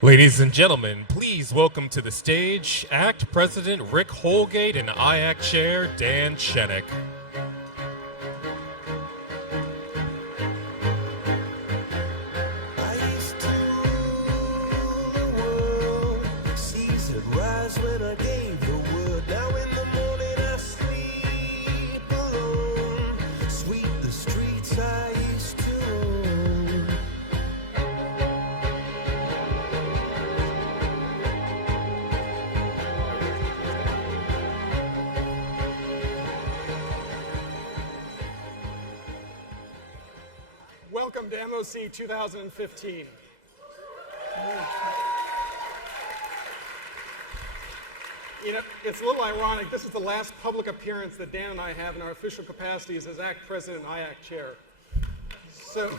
Ladies and gentlemen, please welcome to the stage ACT President Rick Holgate and IACT Chair Dan Shenik. Welcome to MOC 2015. You know, it's a little ironic. This is the last public appearance that Dan and I have in our official capacities as ACT President and IACT Chair. So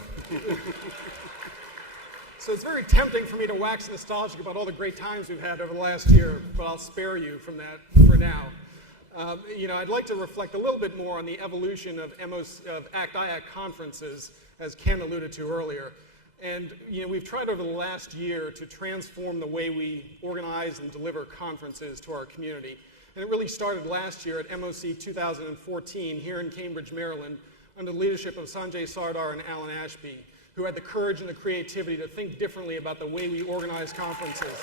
it's very tempting for me to wax nostalgic about all the great times we've had over the last year, but I'll spare you from that for now. I'd like to reflect a little bit more on the evolution of ACT-IACT conferences, as Ken alluded to earlier. And we've tried over the last year to transform the way we organize and deliver conferences to our community. And it really started last year at MOC 2014 here in Cambridge, Maryland, under the leadership of Sanjay Sardar and Alan Ashby, who had the courage and the creativity to think differently about the way we organize conferences.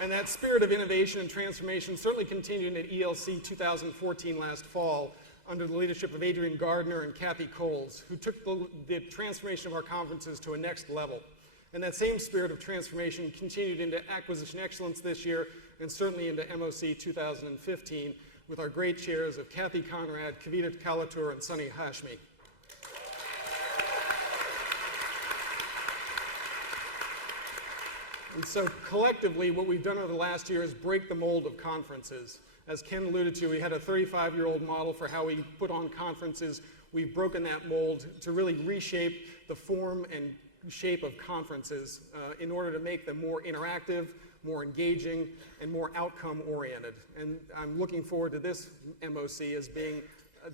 And that spirit of innovation and transformation certainly continued at ELC 2014 last fall under the leadership of Adrian Gardner and Kathy Coles, who took the transformation of our conferences to a next level. And that same spirit of transformation continued into Acquisition Excellence this year and certainly into MOC 2015 with our great chairs of Kathy Conrad, Kavita Kalatur, and Sunny Hashmi. And so collectively, what we've done over the last year is break the mold of conferences. As Ken alluded to, we had a 35-year-old model for how we put on conferences. We've broken that mold to really reshape the form and shape of conferences in order to make them more interactive, more engaging, and more outcome-oriented. And I'm looking forward to this MOC as being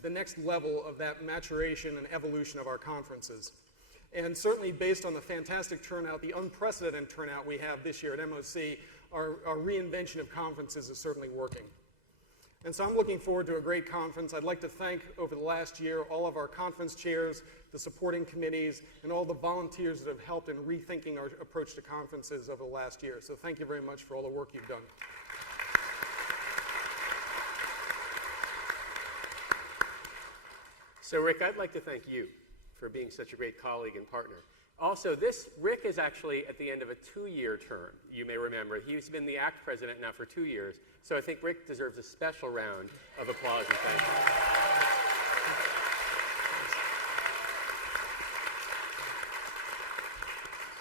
the next level of that maturation and evolution of our conferences. And certainly based on the fantastic turnout, the unprecedented turnout we have this year at MOC, our reinvention of conferences is certainly working. And so I'm looking forward to a great conference. I'd like to thank, over the last year, all of our conference chairs, the supporting committees, and all the volunteers that have helped in rethinking our approach to conferences over the last year. So thank you very much for all the work you've done. So Rick, I'd like to thank you for being such a great colleague and partner. Also, Rick is actually at the end of a 2-year term, you may remember. He's been the ACT president now for 2 years, so I think Rick deserves a special round of applause and thank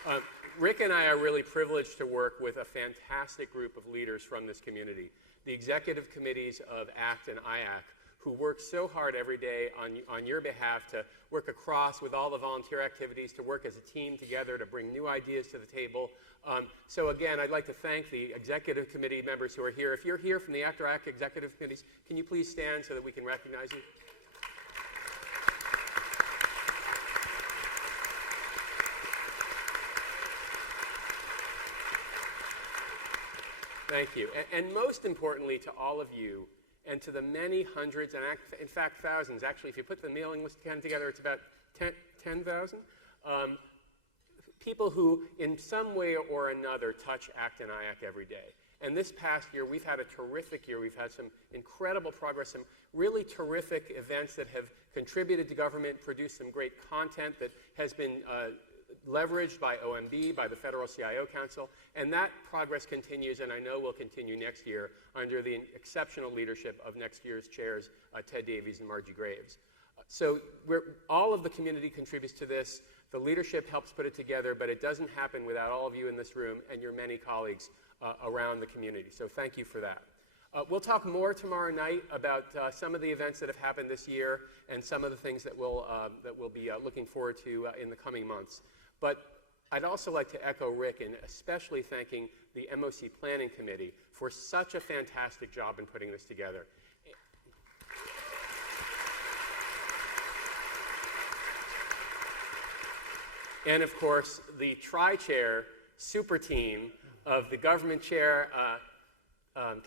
you. Rick and I are really privileged to work with a fantastic group of leaders from this community. The executive committees of ACT and IACT, who work so hard every day on your behalf to work across with all the volunteer activities, to work as a team together, to bring new ideas to the table. So again, I'd like to thank the executive committee members who are here. If you're here from the ACT or ACT executive committees, can you please stand so that we can recognize you? Thank you. And most importantly to all of you, and to the many hundreds, and in fact thousands, actually if you put the mailing list together, it's about 10,000, people who in some way or another touch ACT and IACT every day. And this past year, we've had a terrific year. We've had some incredible progress, some really terrific events that have contributed to government, produced some great content that has been leveraged by OMB, by the Federal CIO Council, and that progress continues, and I know will continue next year under the exceptional leadership of next year's chairs, Ted Davies and Margie Graves. So all of the community contributes to this. The leadership helps put it together, but it doesn't happen without all of you in this room and your many colleagues around the community. So thank you for that. We'll talk more tomorrow night about some of the events that have happened this year and some of the things that we'll be looking forward to in the coming months. But I'd also like to echo Rick in especially thanking the MOC Planning Committee for such a fantastic job in putting this together. and of course, the tri-chair super team of the government chair,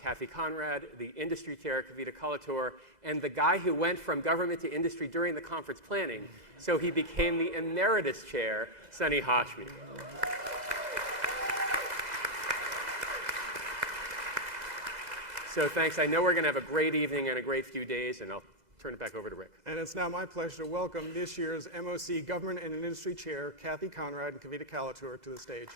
Kathy Conrad, the industry chair, Kavita Kalator, and the guy who went from government to industry during the conference planning, so he became the emeritus chair, Sunny Hashmi. So thanks. I know we're going to have a great evening and a great few days, and I'll turn it back over to Rick. And it's now my pleasure to welcome this year's MOC Government and Industry Chair, Kathy Conrad and Kavita Kalator, to the stage.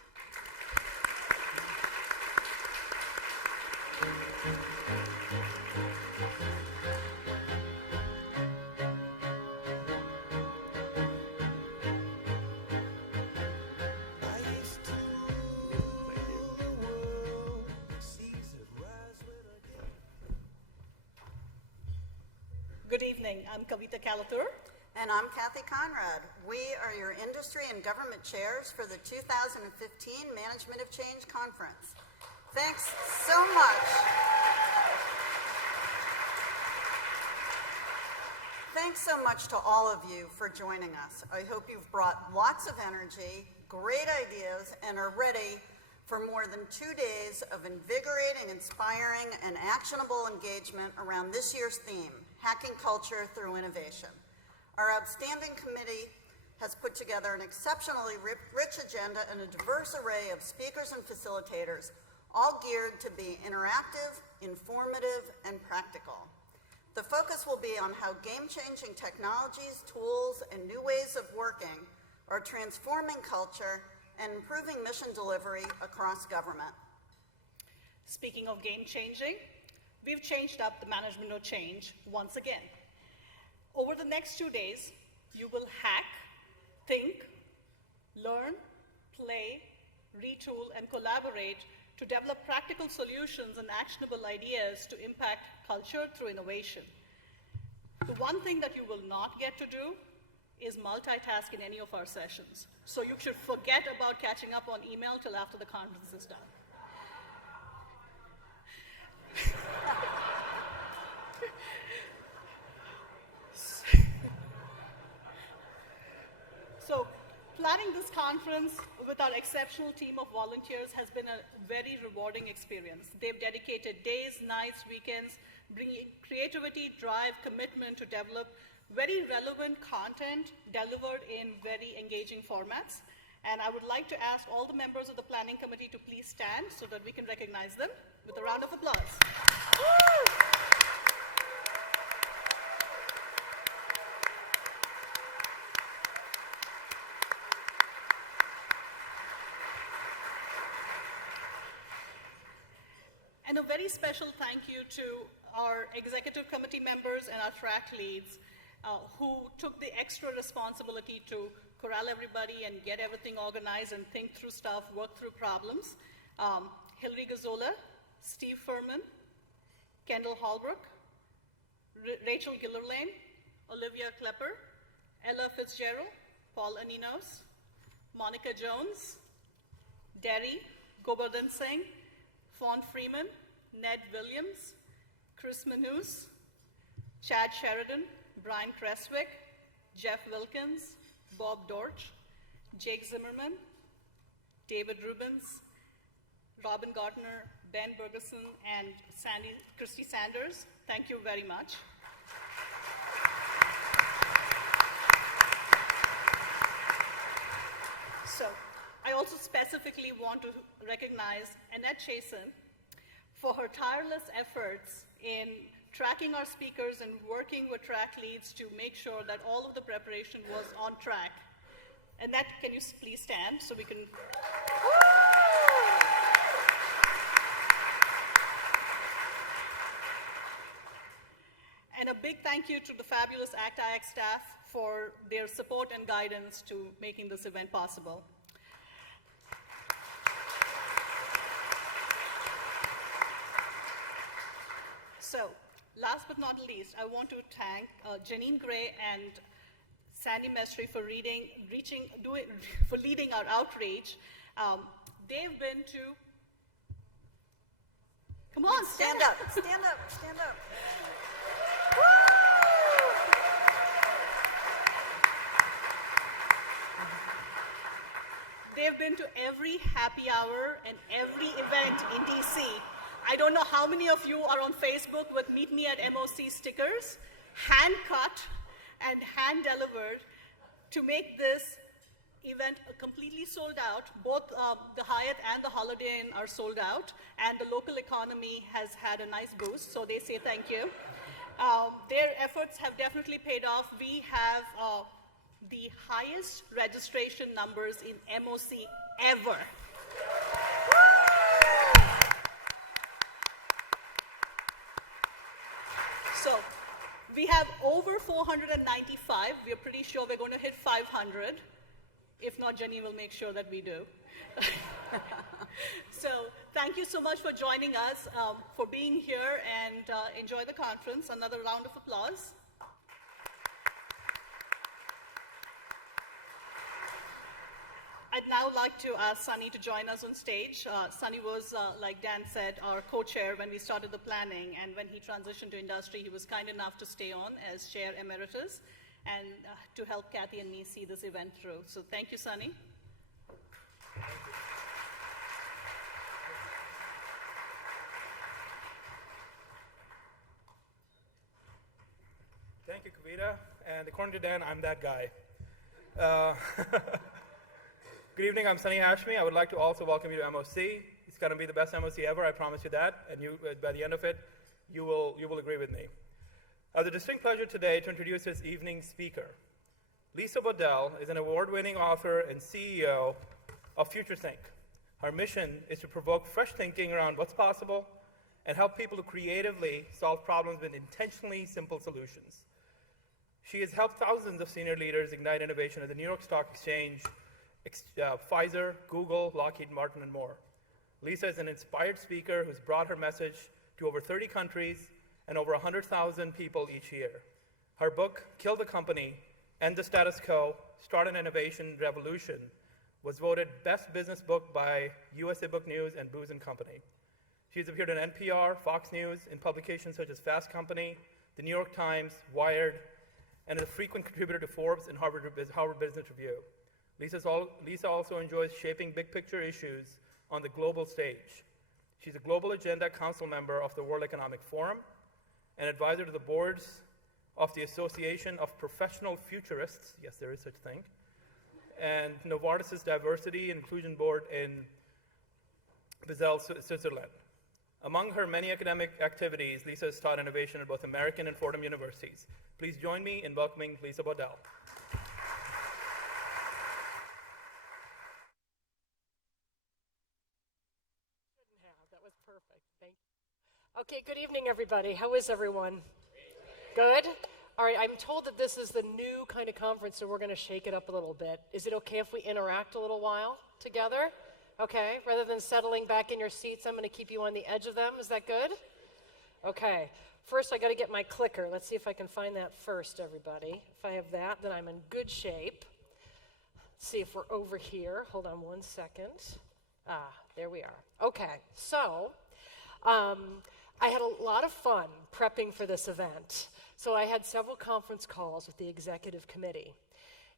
Good evening. I'm Kavita Kalatur. And I'm Kathy Conrad. We are your industry and government chairs for the 2015 Management of Change Conference. Thanks so much. Thanks so much to all of you for joining us. I hope you've brought lots of energy, great ideas, and are ready for more than 2 days of invigorating, inspiring, and actionable engagement around this year's theme, Hacking Culture Through Innovation. Our outstanding committee has put together an exceptionally rich agenda and a diverse array of speakers and facilitators, all geared to be interactive, informative, and practical. The focus will be on how game-changing technologies, tools, and new ways of working are transforming culture and improving mission delivery across government. Speaking of game-changing, we've changed up the management of change once again. Over the next 2 days, you will hack, think, learn, play, retool, and collaborate to develop practical solutions and actionable ideas to impact culture through innovation. The one thing that you will not get to do is multitask in any of our sessions. So you should forget about catching up on email till after the conference is done. So planning this conference with our exceptional team of volunteers has been a very rewarding experience. They've dedicated days, nights, weekends, bringing creativity, drive, commitment to develop very relevant content delivered in very engaging formats. And I would like to ask all the members of the planning committee to please stand so that we can recognize them with a round of applause. Woo! And a very special thank you to our executive committee members and our track leads who took the extra responsibility to corral everybody and get everything organized and think through stuff, work through problems. Hilary Gazzola, Steve Furman, Kendall Holbrook, Rachel Gillerlane, Olivia Klepper, Ella Fitzgerald, Paul Aninos, Monica Jones, Derry Gobardhan Singh, Fawn Freeman, Ned Williams, Chris Manus, Chad Sheridan, Brian Creswick, Jeff Wilkins, Bob Dorch, Jake Zimmerman, David Rubens, Robin Gartner, Ben Bergeson, and Christy Sanders. Thank you very much. So, I also specifically want to recognize Annette Chasen for her tireless efforts in tracking our speakers and working with track leads to make sure that all of the preparation was on track. Annette, can you please stand so we can... And a big thank you to the fabulous ACT-IAC staff for their support and guidance to making this event possible. So, last but not least, I want to thank Janine Gray and Sandy Mestry for leading our outreach. They've been to... Come on, stand up. Stand up, stand up. they've been to every happy hour and every event in DC. I don't know how many of you are on Facebook with Meet Me at MOC stickers, hand cut and hand delivered to make this event completely sold out. Both the Hyatt and the Holiday Inn are sold out, and the local economy has had a nice boost, so they say thank you. Their efforts have definitely paid off. We have the highest registration numbers in MOC ever. So we have over 495. We're pretty sure we're going to hit 500. If not, Jenny will make sure that we do. So thank you so much for joining us, for being here, and enjoy the conference. Another round of applause. I'd now like to ask Sunny to join us on stage. Sunny was, like Dan said, our co-chair when we started the planning, and when he transitioned to industry, he was kind enough to stay on as chair emeritus and to help Kathy and me see this event through. So thank you, Sunny. Thank you, Kavita. And according to Dan, I'm that guy. Good evening, I'm Sunny Hashmi. I would like to also welcome you to MOC. It's going to be the best MOC ever, I promise you that. And you, by the end of it, you will agree with me. I have the distinct pleasure today to introduce this evening's speaker. Lisa Bodell is an award-winning author and CEO of FutureThink. Her mission is to provoke fresh thinking around what's possible and help people to creatively solve problems with intentionally simple solutions. She has helped thousands of senior leaders ignite innovation at the New York Stock Exchange, Pfizer, Google, Lockheed Martin, and more. Lisa is an inspired speaker who's brought her message to over 30 countries and over 100,000 people each year. Her book, Kill the Company, End the Status Quo, Start an Innovation Revolution, was voted Best Business Book by USA Book News and Booz & Company. She's appeared on NPR, Fox News, in publications such as Fast Company, The New York Times, Wired, and is a frequent contributor to Forbes and Harvard Business Review. Lisa also enjoys shaping big-picture issues on the global stage. She's a Global Agenda Council member of the World Economic Forum, an advisor to the boards of the Association of Professional Futurists, yes, there is such a thing, and Novartis' Diversity and Inclusion Board in Basel, Switzerland. Among her many academic activities, Lisa has taught innovation at both American and Fordham universities. Please join me in welcoming Lisa Bodell. That was perfect. Thank you. Okay, good evening, everybody. How is everyone? Good? All right, I'm told that this is the new kind of conference, so we're going to shake it up a little bit. Is it okay if we interact a little while together? Okay, rather than settling back in your seats, I'm going to keep you on the edge of them. Is that good? Okay, first I got to get my clicker. Let's see if I can find that first, everybody. If I have that, then I'm in good shape. Let's see if we're over here. Hold on one second. There we are. Okay, so I had a lot of fun prepping for this event. So I had several conference calls with the executive committee.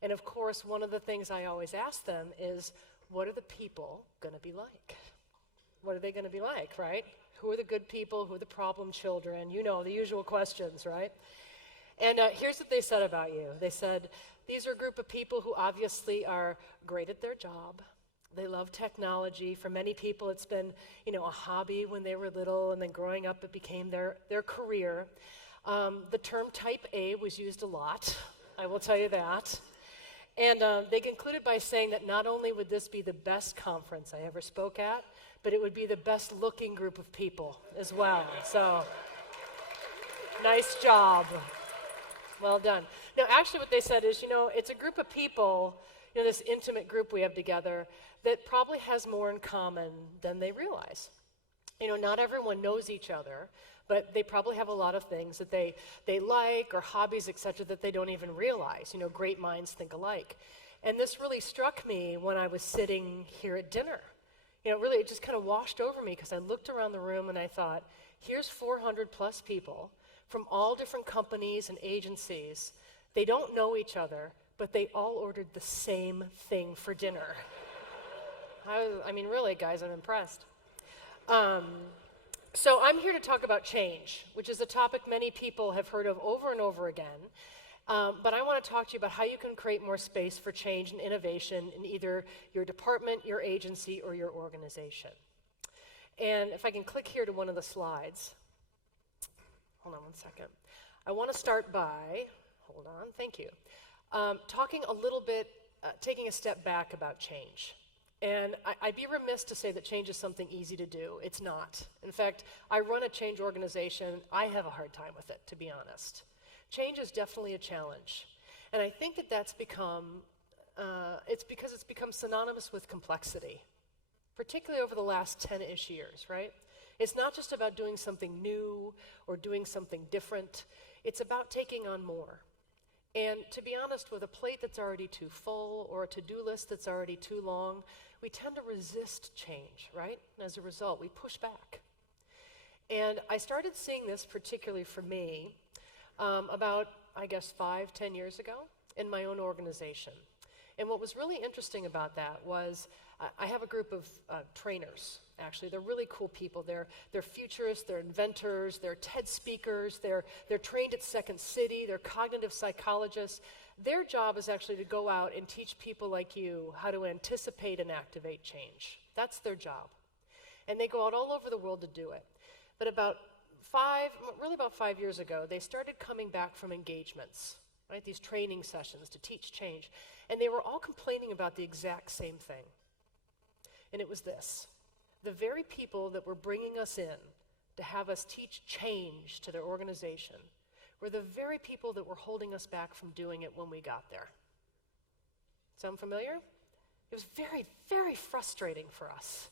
And of course, one of the things I always ask them is, what are the people going to be like? What are they going to be like, right? Who are the good people? Who are the problem children? You know, the usual questions, right? And here's what they said about you. They said, these are a group of people who obviously are great at their job. They love technology. For many people, it's been, a hobby when they were little, and then growing up, it became their career. The term type A was used a lot, I will tell you that. And they concluded by saying that not only would this be the best conference I ever spoke at, but it would be the best looking group of people as well. So, nice job. Well done. No, actually what they said is, it's a group of people, this intimate group we have together, that probably has more in common than they realize. Not everyone knows each other, but they probably have a lot of things that they like, or hobbies, et cetera, that they don't even realize. Great minds think alike. And this really struck me when I was sitting here at dinner. Really, it just kind of washed over me, because I looked around the room and I thought, here's 400 plus people from all different companies and agencies. They don't know each other, but they all ordered the same thing for dinner. I mean, really, guys, I'm impressed. So I'm here to talk about change, which is a topic many people have heard of over and over again. But I want to talk to you about how you can create more space for change and innovation in either your department, your agency, or your organization. And if I can click here to one of the slides. Hold on one second. I want to start by, hold on, thank you, talking a little bit, taking a step back about change. And I'd be remiss to say that change is something easy to do. It's not. In fact, I run a change organization. I have a hard time with it, to be honest. Change is definitely a challenge. And I think that that's become, it's because it's become synonymous with complexity, particularly over the last 10-ish years, right? It's not just about doing something new or doing something different. It's about taking on more. And to be honest, with a plate that's already too full or a to-do list that's already too long, we tend to resist change, right? And as a result, we push back. And I started seeing this particularly for me about, I guess, 5-10 years ago in my own organization. And what was really interesting about that was I have a group of trainers, actually. They're really cool people. They're futurists, they're inventors, they're TED speakers, they're trained at Second City, they're cognitive psychologists. Their job is actually to go out and teach people like you how to anticipate and activate change. That's their job. And they go out all over the world to do it. But about 5 years ago, they started coming back from engagements, right? These training sessions to teach change. And they were all complaining about the exact same thing. And it was this. The very people that were bringing us in to have us teach change to their organization were the very people that were holding us back from doing it when we got there. Sound familiar? It was very, very frustrating for us.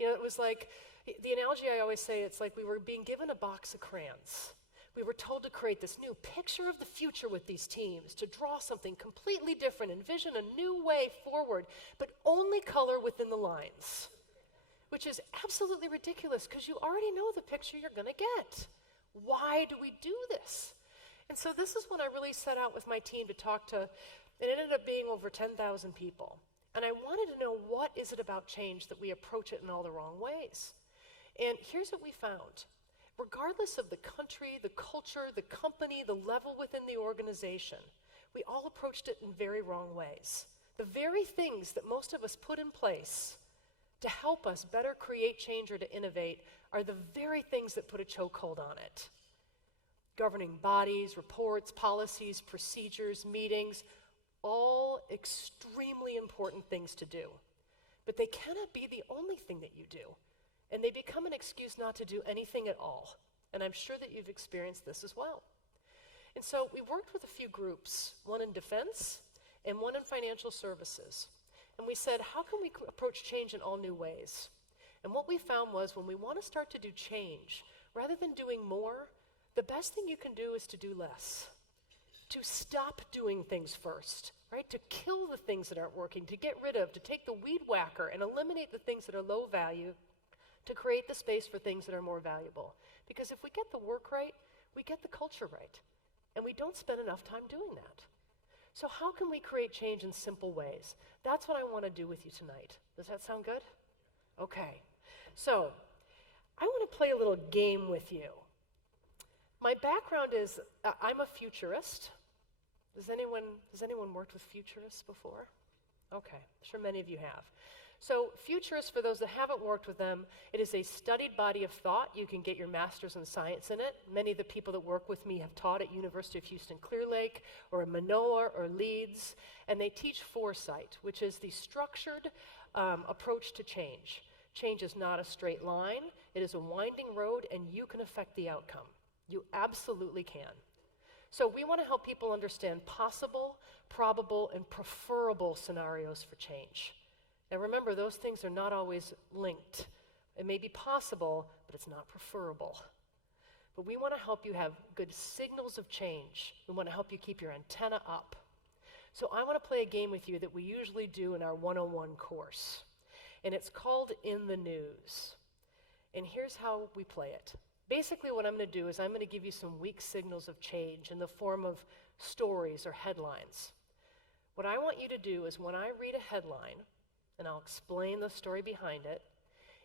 You know, it was like, the analogy I always say, it's like we were being given a box of crayons. We were told to create this new picture of the future with these teams, to draw something completely different, envision a new way forward, but only color within the lines, which is absolutely ridiculous because you already know the picture you're going to get. Why do we do this? And so this is when I really set out with my team to talk to, it ended up being over 10,000 people. And I wanted to know, what is it about change that we approach it in all the wrong ways? And here's what we found. Regardless of the country, the culture, the company, the level within the organization, we all approached it in very wrong ways. The very things that most of us put in place to help us better create change or to innovate are the very things that put a chokehold on it. Governing bodies, reports, policies, procedures, meetings, all extremely important things to do. But they cannot be the only thing that you do. And they become an excuse not to do anything at all. And I'm sure that you've experienced this as well. And so we worked with a few groups, one in defense and one in financial services. And we said, how can we approach change in all new ways? And what we found was when we want to start to do change, rather than doing more, the best thing you can do is to do less. To stop doing things first, right? To kill the things that aren't working, to get rid of, to take the weed whacker and eliminate the things that are low value, to create the space for things that are more valuable. Because if we get the work right, we get the culture right. And we don't spend enough time doing that. So how can we create change in simple ways? That's what I want to do with you tonight. Does that sound good? Okay. So I want to play a little game with you. My background is, I'm a futurist. Has anyone worked with futurists before? Okay, I'm sure many of you have. So futurists, for those that haven't worked with them, it is a studied body of thought. You can get your master's in science in it. Many of the people that work with me have taught at University of Houston Clear Lake or Manoa or Leeds, and they teach foresight, which is the structured approach to change. Change is not a straight line. It is a winding road, and you can affect the outcome. You absolutely can. So we want to help people understand possible, probable, and preferable scenarios for change. Now remember, those things are not always linked. It may be possible, but it's not preferable. But we want to help you have good signals of change. We want to help you keep your antenna up. So I want to play a game with you that we usually do in our 101 course. And it's called In the News. And here's how we play it. Basically what I'm going to do is I'm going to give you some weak signals of change in the form of stories or headlines. What I want you to do is when I read a headline, and I'll explain the story behind it.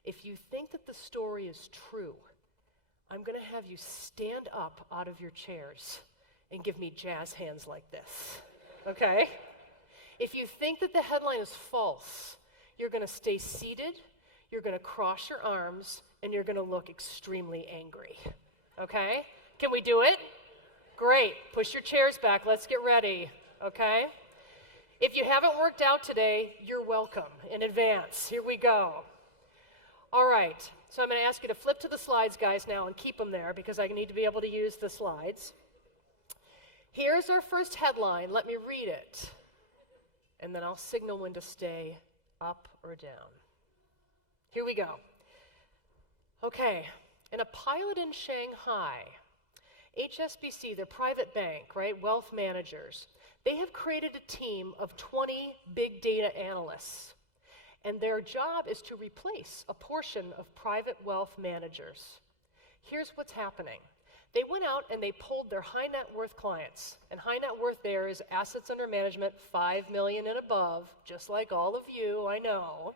If you think that the story is true, I'm going to have you stand up out of your chairs and give me jazz hands like this, okay? If you think that the headline is false, you're going to stay seated, you're going to cross your arms, and you're going to look extremely angry, okay? Can we do it? Great. Push your chairs back. Let's get ready, okay? If you haven't worked out today, you're welcome in advance. Here we go. All right, so I'm going to ask you to flip to the slides, guys, now and keep them there because I need to be able to use the slides. Here's our first headline. Let me read it, and then I'll signal when to stay up or down. Here we go. Okay, in a pilot in Shanghai, HSBC, their private bank, right, wealth managers, they have created a team of 20 big data analysts. And their job is to replace a portion of private wealth managers. Here's what's happening. They went out and they polled their high net worth clients. And high net worth there is assets under management, 5 million and above, just like all of you, I know.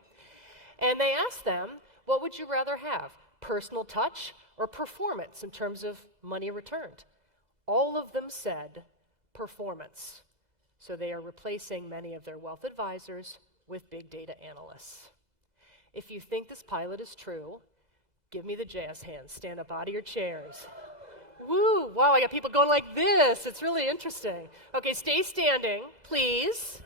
And they asked them, what would you rather have, personal touch or performance in terms of money returned? All of them said performance. So they are replacing many of their wealth advisors with big data analysts. If you think this pilot is true, give me the jazz hands. Stand up out of your chairs. Woo! Wow, I got people going like this. It's really interesting. Okay, stay standing, please.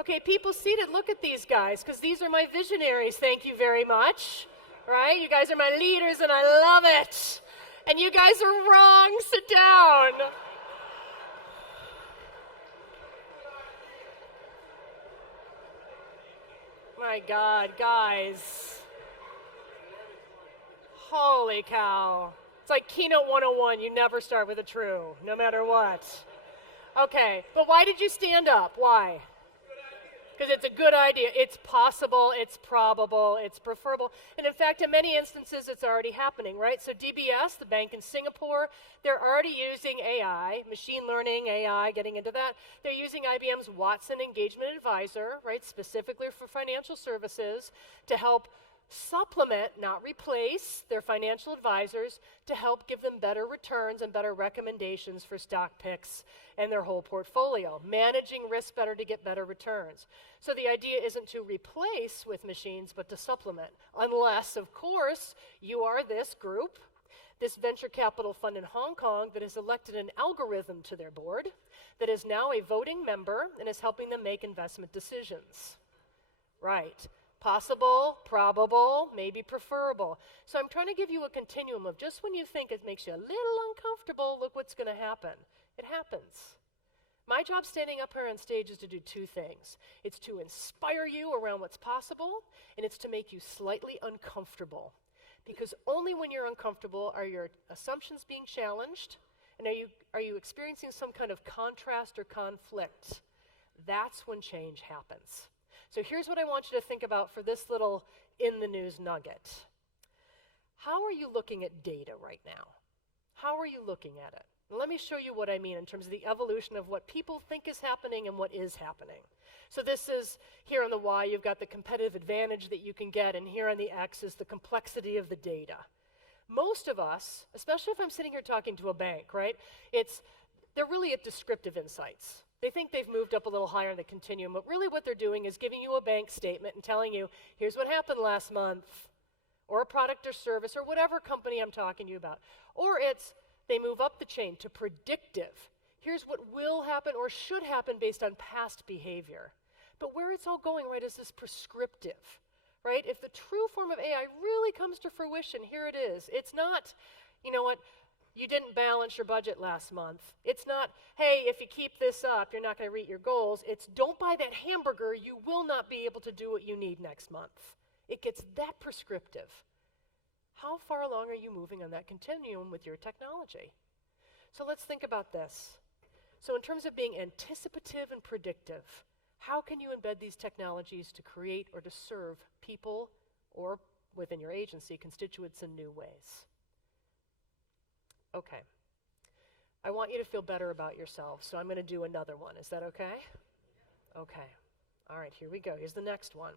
Okay, people seated, look at these guys, because these are my visionaries. Thank you very much. Right? You guys are my leaders, and I love it. And you guys are wrong. Sit down. My God, guys. Holy cow. It's like Kenote 101. You never start with a true, no matter what. Okay, but why did you stand up? Why? Because it's a good idea. It's possible, it's probable, it's preferable. And in fact, in many instances, it's already happening, right? So DBS, the bank in Singapore, they're already using AI, machine learning, AI, getting into that. They're using IBM's Watson Engagement Advisor, right, specifically for financial services to help supplement, not replace, their financial advisors to help give them better returns and better recommendations for stock picks and their whole portfolio, managing risk better to get better returns. So the idea isn't to replace with machines, but to supplement, unless, of course, you are this group, this venture capital fund in Hong Kong that has elected an algorithm to their board that is now a voting member and is helping them make investment decisions. Right. Possible, probable, maybe preferable. So I'm trying to give you a continuum of just when you think it makes you a little uncomfortable, look what's going to happen. It happens. My job standing up here on stage is to do two things. It's to inspire you around what's possible, and it's to make you slightly uncomfortable. Because only when you're uncomfortable are your assumptions being challenged, and are you experiencing some kind of contrast or conflict. That's when change happens. So here's what I want you to think about for this little in the news nugget. How are you looking at data right now? How are you looking at it? And let me show you what I mean in terms of the evolution of what people think is happening and what is happening. So this is, here on the Y, you've got the competitive advantage that you can get, and here on the X is the complexity of the data. Most of us, especially if I'm sitting here talking to a bank, right, they're really at descriptive insights. They think they've moved up a little higher in the continuum, but really what they're doing is giving you a bank statement and telling you, here's what happened last month, or a product or service, or whatever company I'm talking to you about. Or they move up the chain to predictive. Here's what will happen or should happen based on past behavior. But where it's all going, right, is this prescriptive, right? If the true form of AI really comes to fruition, here it is. It's not, you know what, you didn't balance your budget last month. It's not, hey, if you keep this up, you're not going to reach your goals. It's don't buy that hamburger, you will not be able to do what you need next month. It gets that prescriptive. How far along are you moving on that continuum with your technology? So let's think about this. So in terms of being anticipative and predictive, how can you embed these technologies to create or to serve people or, within your agency, constituents in new ways? Okay. I want you to feel better about yourself, so I'm going to do another one. Is that okay? Okay. All right, here we go. Here's the next one.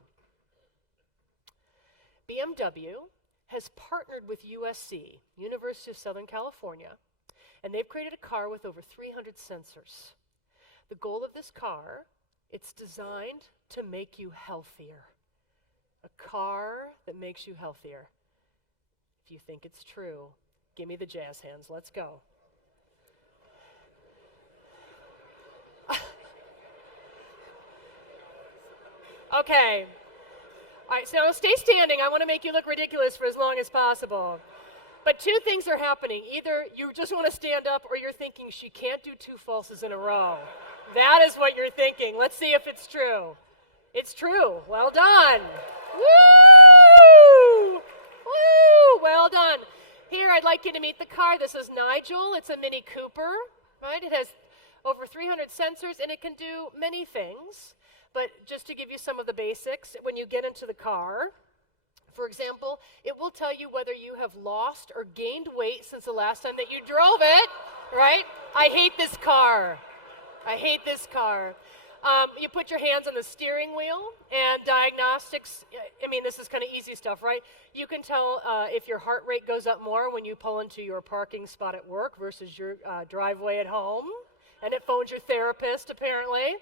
BMW has partnered with USC, University of Southern California, and they've created a car with over 300 sensors. The goal of this car, it's designed to make you healthier. A car that makes you healthier. If you think it's true, give me the jazz hands. Let's go. Okay. All right, so stay standing. I want to make you look ridiculous for as long as possible. But two things are happening. Either you just want to stand up or you're thinking she can't do two falses in a row. That is what you're thinking. Let's see if it's true. It's true. Well done. Woo! Woo! Well done. Here, I'd like you to meet the car. This is Nigel. It's a Mini Cooper, right? It has over 300 sensors, and it can do many things. But just to give you some of the basics, when you get into the car, for example, it will tell you whether you have lost or gained weight since the last time that you drove it, right? I hate this car. I hate this car. You put your hands on the steering wheel, and diagnostics, I mean, this is kind of easy stuff, right? You can tell if your heart rate goes up more when you pull into your parking spot at work versus your driveway at home, and it phones your therapist, apparently.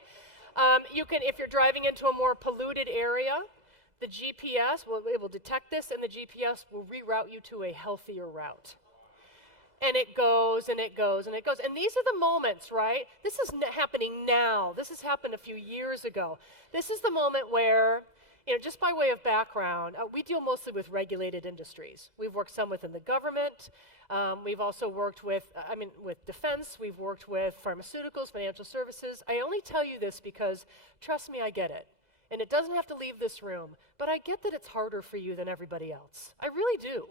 You can, if you're driving into a more polluted area, the GPS will detect this, and the GPS will reroute you to a healthier route. And it goes, and it goes, and it goes. And these are the moments, right? This is happening now. This has happened a few years ago. This is the moment where, just by way of background, we deal mostly with regulated industries. We've worked some within the government. We've also worked with defense. We've worked with pharmaceuticals, financial services. I only tell you this because, trust me, I get it. And it doesn't have to leave this room. But I get that it's harder for you than everybody else. I really do.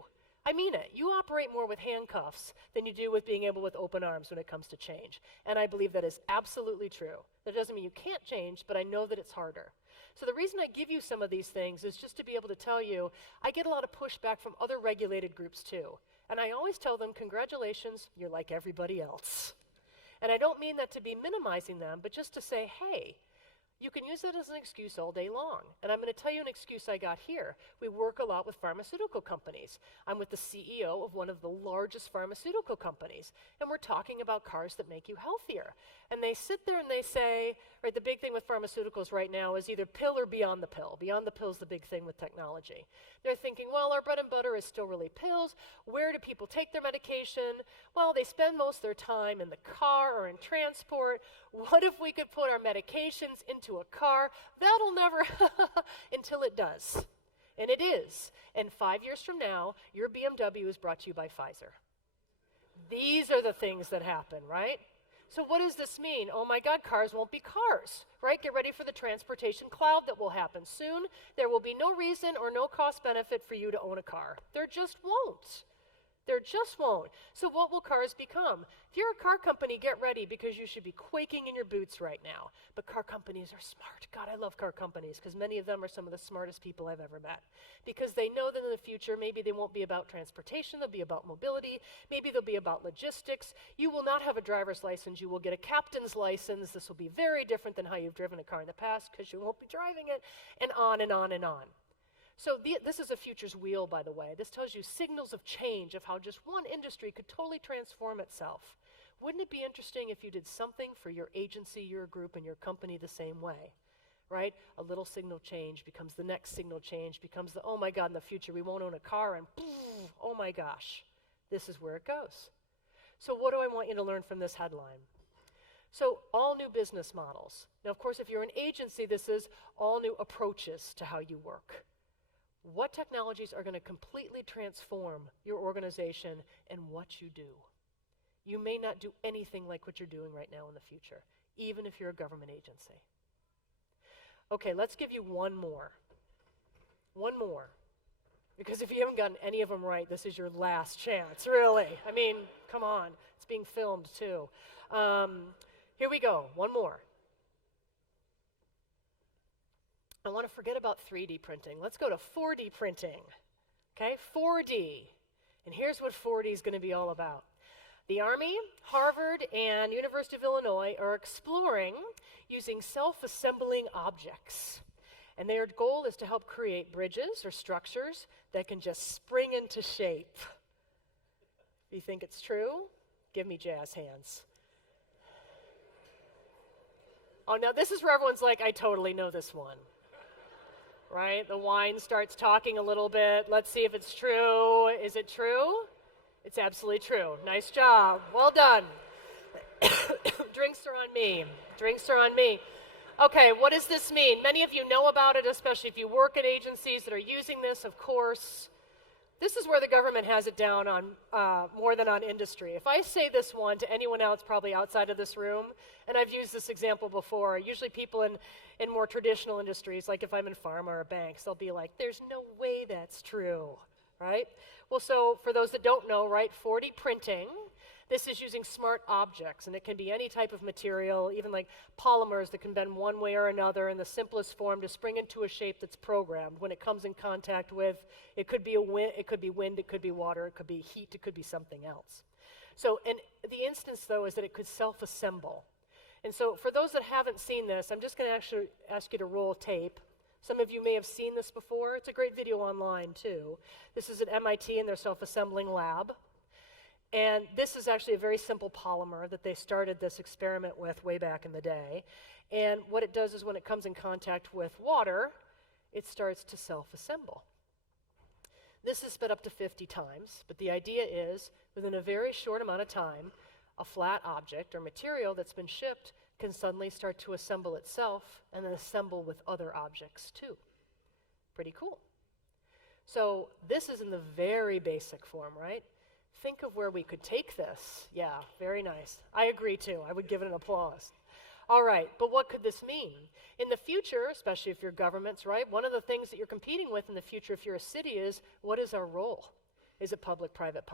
I mean it. You operate more with handcuffs than you do with being able with open arms when it comes to change. And I believe that is absolutely true. That doesn't mean you can't change, but I know that it's harder. So the reason I give you some of these things is just to be able to tell you, I get a lot of pushback from other regulated groups too. And I always tell them, congratulations, you're like everybody else. And I don't mean that to be minimizing them, but just to say, hey, you can use it as an excuse all day long. And I'm going to tell you an excuse I got here. We work a lot with pharmaceutical companies. I'm with the CEO of one of the largest pharmaceutical companies, and we're talking about cars that make you healthier. And they sit there and they say, right, the big thing with pharmaceuticals right now is either pill or beyond the pill. Beyond the pill is the big thing with technology. They're thinking, well, our bread and butter is still really pills. Where do people take their medication? Well, they spend most of their time in the car or in transport. What if we could put our medications into a car? That'll never, until it does. And it is. And 5 years from now, your BMW is brought to you by Pfizer. These are the things that happen, right? So what does this mean? Oh my God, cars won't be cars, right? Get ready for the transportation cloud that will happen soon. There will be no reason or no cost benefit for you to own a car. There just won't. There just won't. So what will cars become? If you're a car company, get ready because you should be quaking in your boots right now. But car companies are smart. God, I love car companies because many of them are some of the smartest people I've ever met. Because they know that in the future, maybe they won't be about transportation, they'll be about mobility, maybe they'll be about logistics. You will not have a driver's license, you will get a captain's license. This will be very different than how you've driven a car in the past because you won't be driving it, and on and on and on. So this is a future's wheel, by the way. This tells you signals of change of how just one industry could totally transform itself. Wouldn't it be interesting if you did something for your agency, your group, and your company the same way, right? A little signal change becomes the next signal change, becomes the, oh my God, in the future we won't own a car, and boom, oh my gosh, this is where it goes. So what do I want you to learn from this headline? So all new business models. Now, of course, if you're an agency, this is all new approaches to how you work. What technologies are going to completely transform your organization and what you do? You may not do anything like what you're doing right now in the future, even if you're a government agency. Okay, let's give you one more. One more. Because if you haven't gotten any of them right, this is your last chance, really. I mean, come on. It's being filmed, too. Here we go. One more. I want to forget about 3D printing. Let's go to 4D printing. Okay, 4D. And here's what 4D is going to be all about. The Army, Harvard, and University of Illinois are exploring using self-assembling objects. And their goal is to help create bridges or structures that can just spring into shape. If you think it's true, give me jazz hands. Oh, now this is where everyone's like, I totally know this one. Right? The wine starts talking a little bit. Let's see if it's true. Is it true? It's absolutely true. Nice job. Well done. Drinks are on me. Drinks are on me. Okay, what does this mean? Many of you know about it, especially if you work at agencies that are using this, of course. This is where the government has it down on more than on industry. If I say this one to anyone else probably outside of this room, and I've used this example before, usually people in more traditional industries, like if I'm in pharma or banks, they'll be like, there's no way that's true, right? Well, so for those that don't know, right, 4D printing, this is using smart objects, and it can be any type of material, even like polymers that can bend one way or another in the simplest form to spring into a shape that's programmed. When it comes in contact with, it could be wind, it could be water, it could be heat, it could be something else. So, and the instance though is that it could self-assemble. And so for those that haven't seen this, I'm just going to actually ask you to roll tape. Some of you may have seen this before. It's a great video online too. This is at MIT in their self-assembling lab. And this is actually a very simple polymer that they started this experiment with way back in the day. And what it does is when it comes in contact with water, it starts to self-assemble. This is sped up to 50 times, but the idea is within a very short amount of time, a flat object or material that's been shipped can suddenly start to assemble itself and then assemble with other objects too. Pretty cool. So this is in the very basic form, right? Think of where we could take this. Yeah, very nice. I agree too. I would give it an applause. All right, but what could this mean? In the future, especially if you're governments, right, one of the things that you're competing with in the future if you're a city is, what is our role? Is it public-private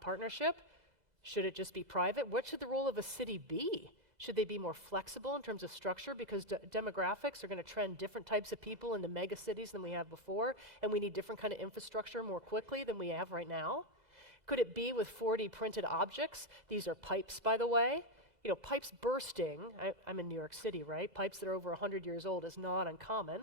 partnership? Should it just be private? What should the role of a city be? Should they be more flexible in terms of structure because demographics are going to trend different types of people into mega cities than we have before, and we need different kind of infrastructure more quickly than we have right now? Could it be with 4D printed objects? These are pipes, by the way. You know, pipes bursting, I'm in New York City, right? Pipes that are over 100 years old is not uncommon.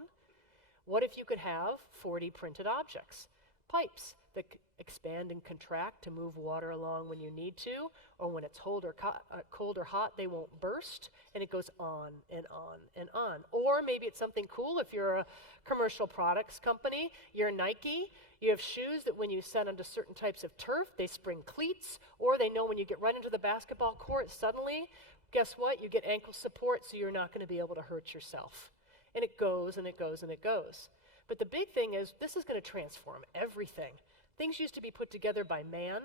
What if you could have 4D printed objects? Pipes that expand and contract to move water along when you need to, or when it's cold or hot, they won't burst, and it goes on and on and on. Or maybe it's something cool if you're a commercial products company, you're Nike, you have shoes that when you set onto certain types of turf, they spring cleats, or they know when you get right into the basketball court, suddenly, guess what? You get ankle support, so you're not going to be able to hurt yourself. And it goes and it goes and it goes. But the big thing is, this is going to transform everything. Things used to be put together by man,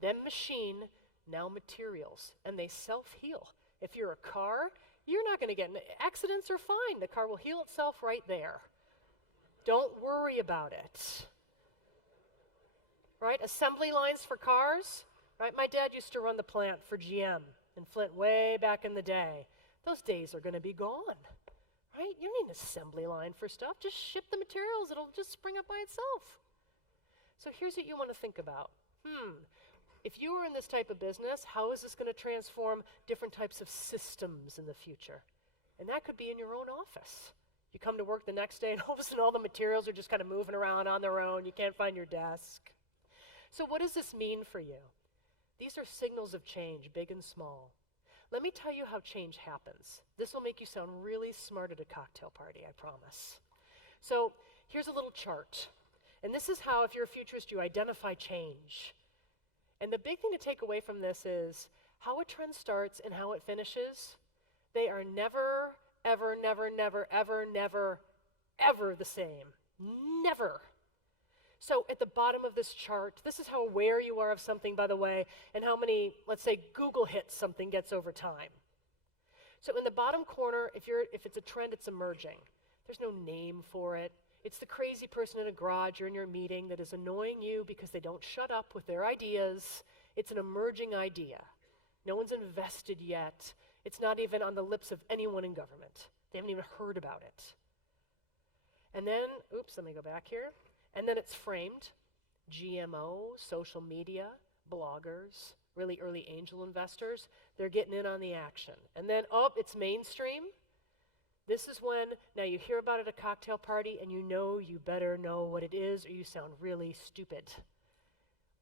then machine, now materials, and they self-heal. If you're a car, you're not going to get, accidents are fine. The car will heal itself right there. Don't worry about it. Right? Assembly lines for cars, right? My dad used to run the plant for GM in Flint way back in the day. Those days are going to be gone, right? You don't need an assembly line for stuff. Just ship the materials. It'll just spring up by itself. So here's what you want to think about. If you were in this type of business, how is this going to transform different types of systems in the future? And that could be in your own office. You come to work the next day and all of a sudden all the materials are just kind of moving around on their own. You can't find your desk. So what does this mean for you? These are signals of change, big and small. Let me tell you how change happens. This will make you sound really smart at a cocktail party, I promise. So here's a little chart. And this is how, if you're a futurist, you identify change. And the big thing to take away from this is how a trend starts and how it finishes. They are never, ever, never, never, ever, never, ever the same. Never. So at the bottom of this chart, this is how aware you are of something, by the way, and how many, let's say, Google hits something gets over time. So in the bottom corner, if it's a trend, it's emerging. There's no name for it. It's the crazy person in a garage or in your meeting that is annoying you because they don't shut up with their ideas. It's an emerging idea. No one's invested yet. It's not even on the lips of anyone in government. They haven't even heard about it. And then, let me go back here. And then it's framed. GMO, social media, bloggers, really early angel investors, they're getting in on the action. And then, it's mainstream. This is when now you hear about it at a cocktail party and you know you better know what it is or you sound really stupid.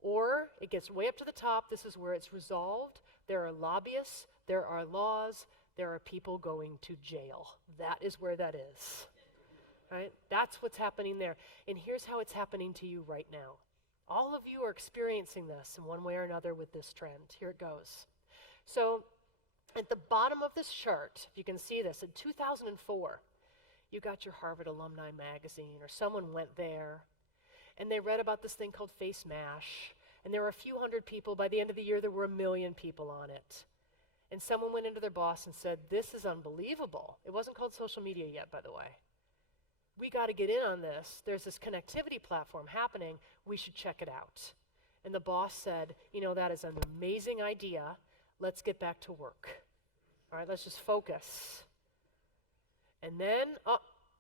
Or it gets way up to the top. This is where it's resolved. There are lobbyists, there are laws, there are people going to jail. That is where that is. Right? That's what's happening there. And here's how it's happening to you right now. All of you are experiencing this in one way or another with this trend. Here it goes. So at the bottom of this chart, if you can see this, in 2004, you got your Harvard Alumni Magazine, or someone went there, and they read about this thing called Face Mash, and there were a few hundred people. By the end of the year, there were 1 million people on it. And someone went into their boss and said, this is unbelievable. It wasn't called social media yet, by the way. We got to get in on this. There's this connectivity platform happening. We should check it out. And the boss said, you know, that is an amazing idea. Let's get back to work. All right, let's just focus. And then,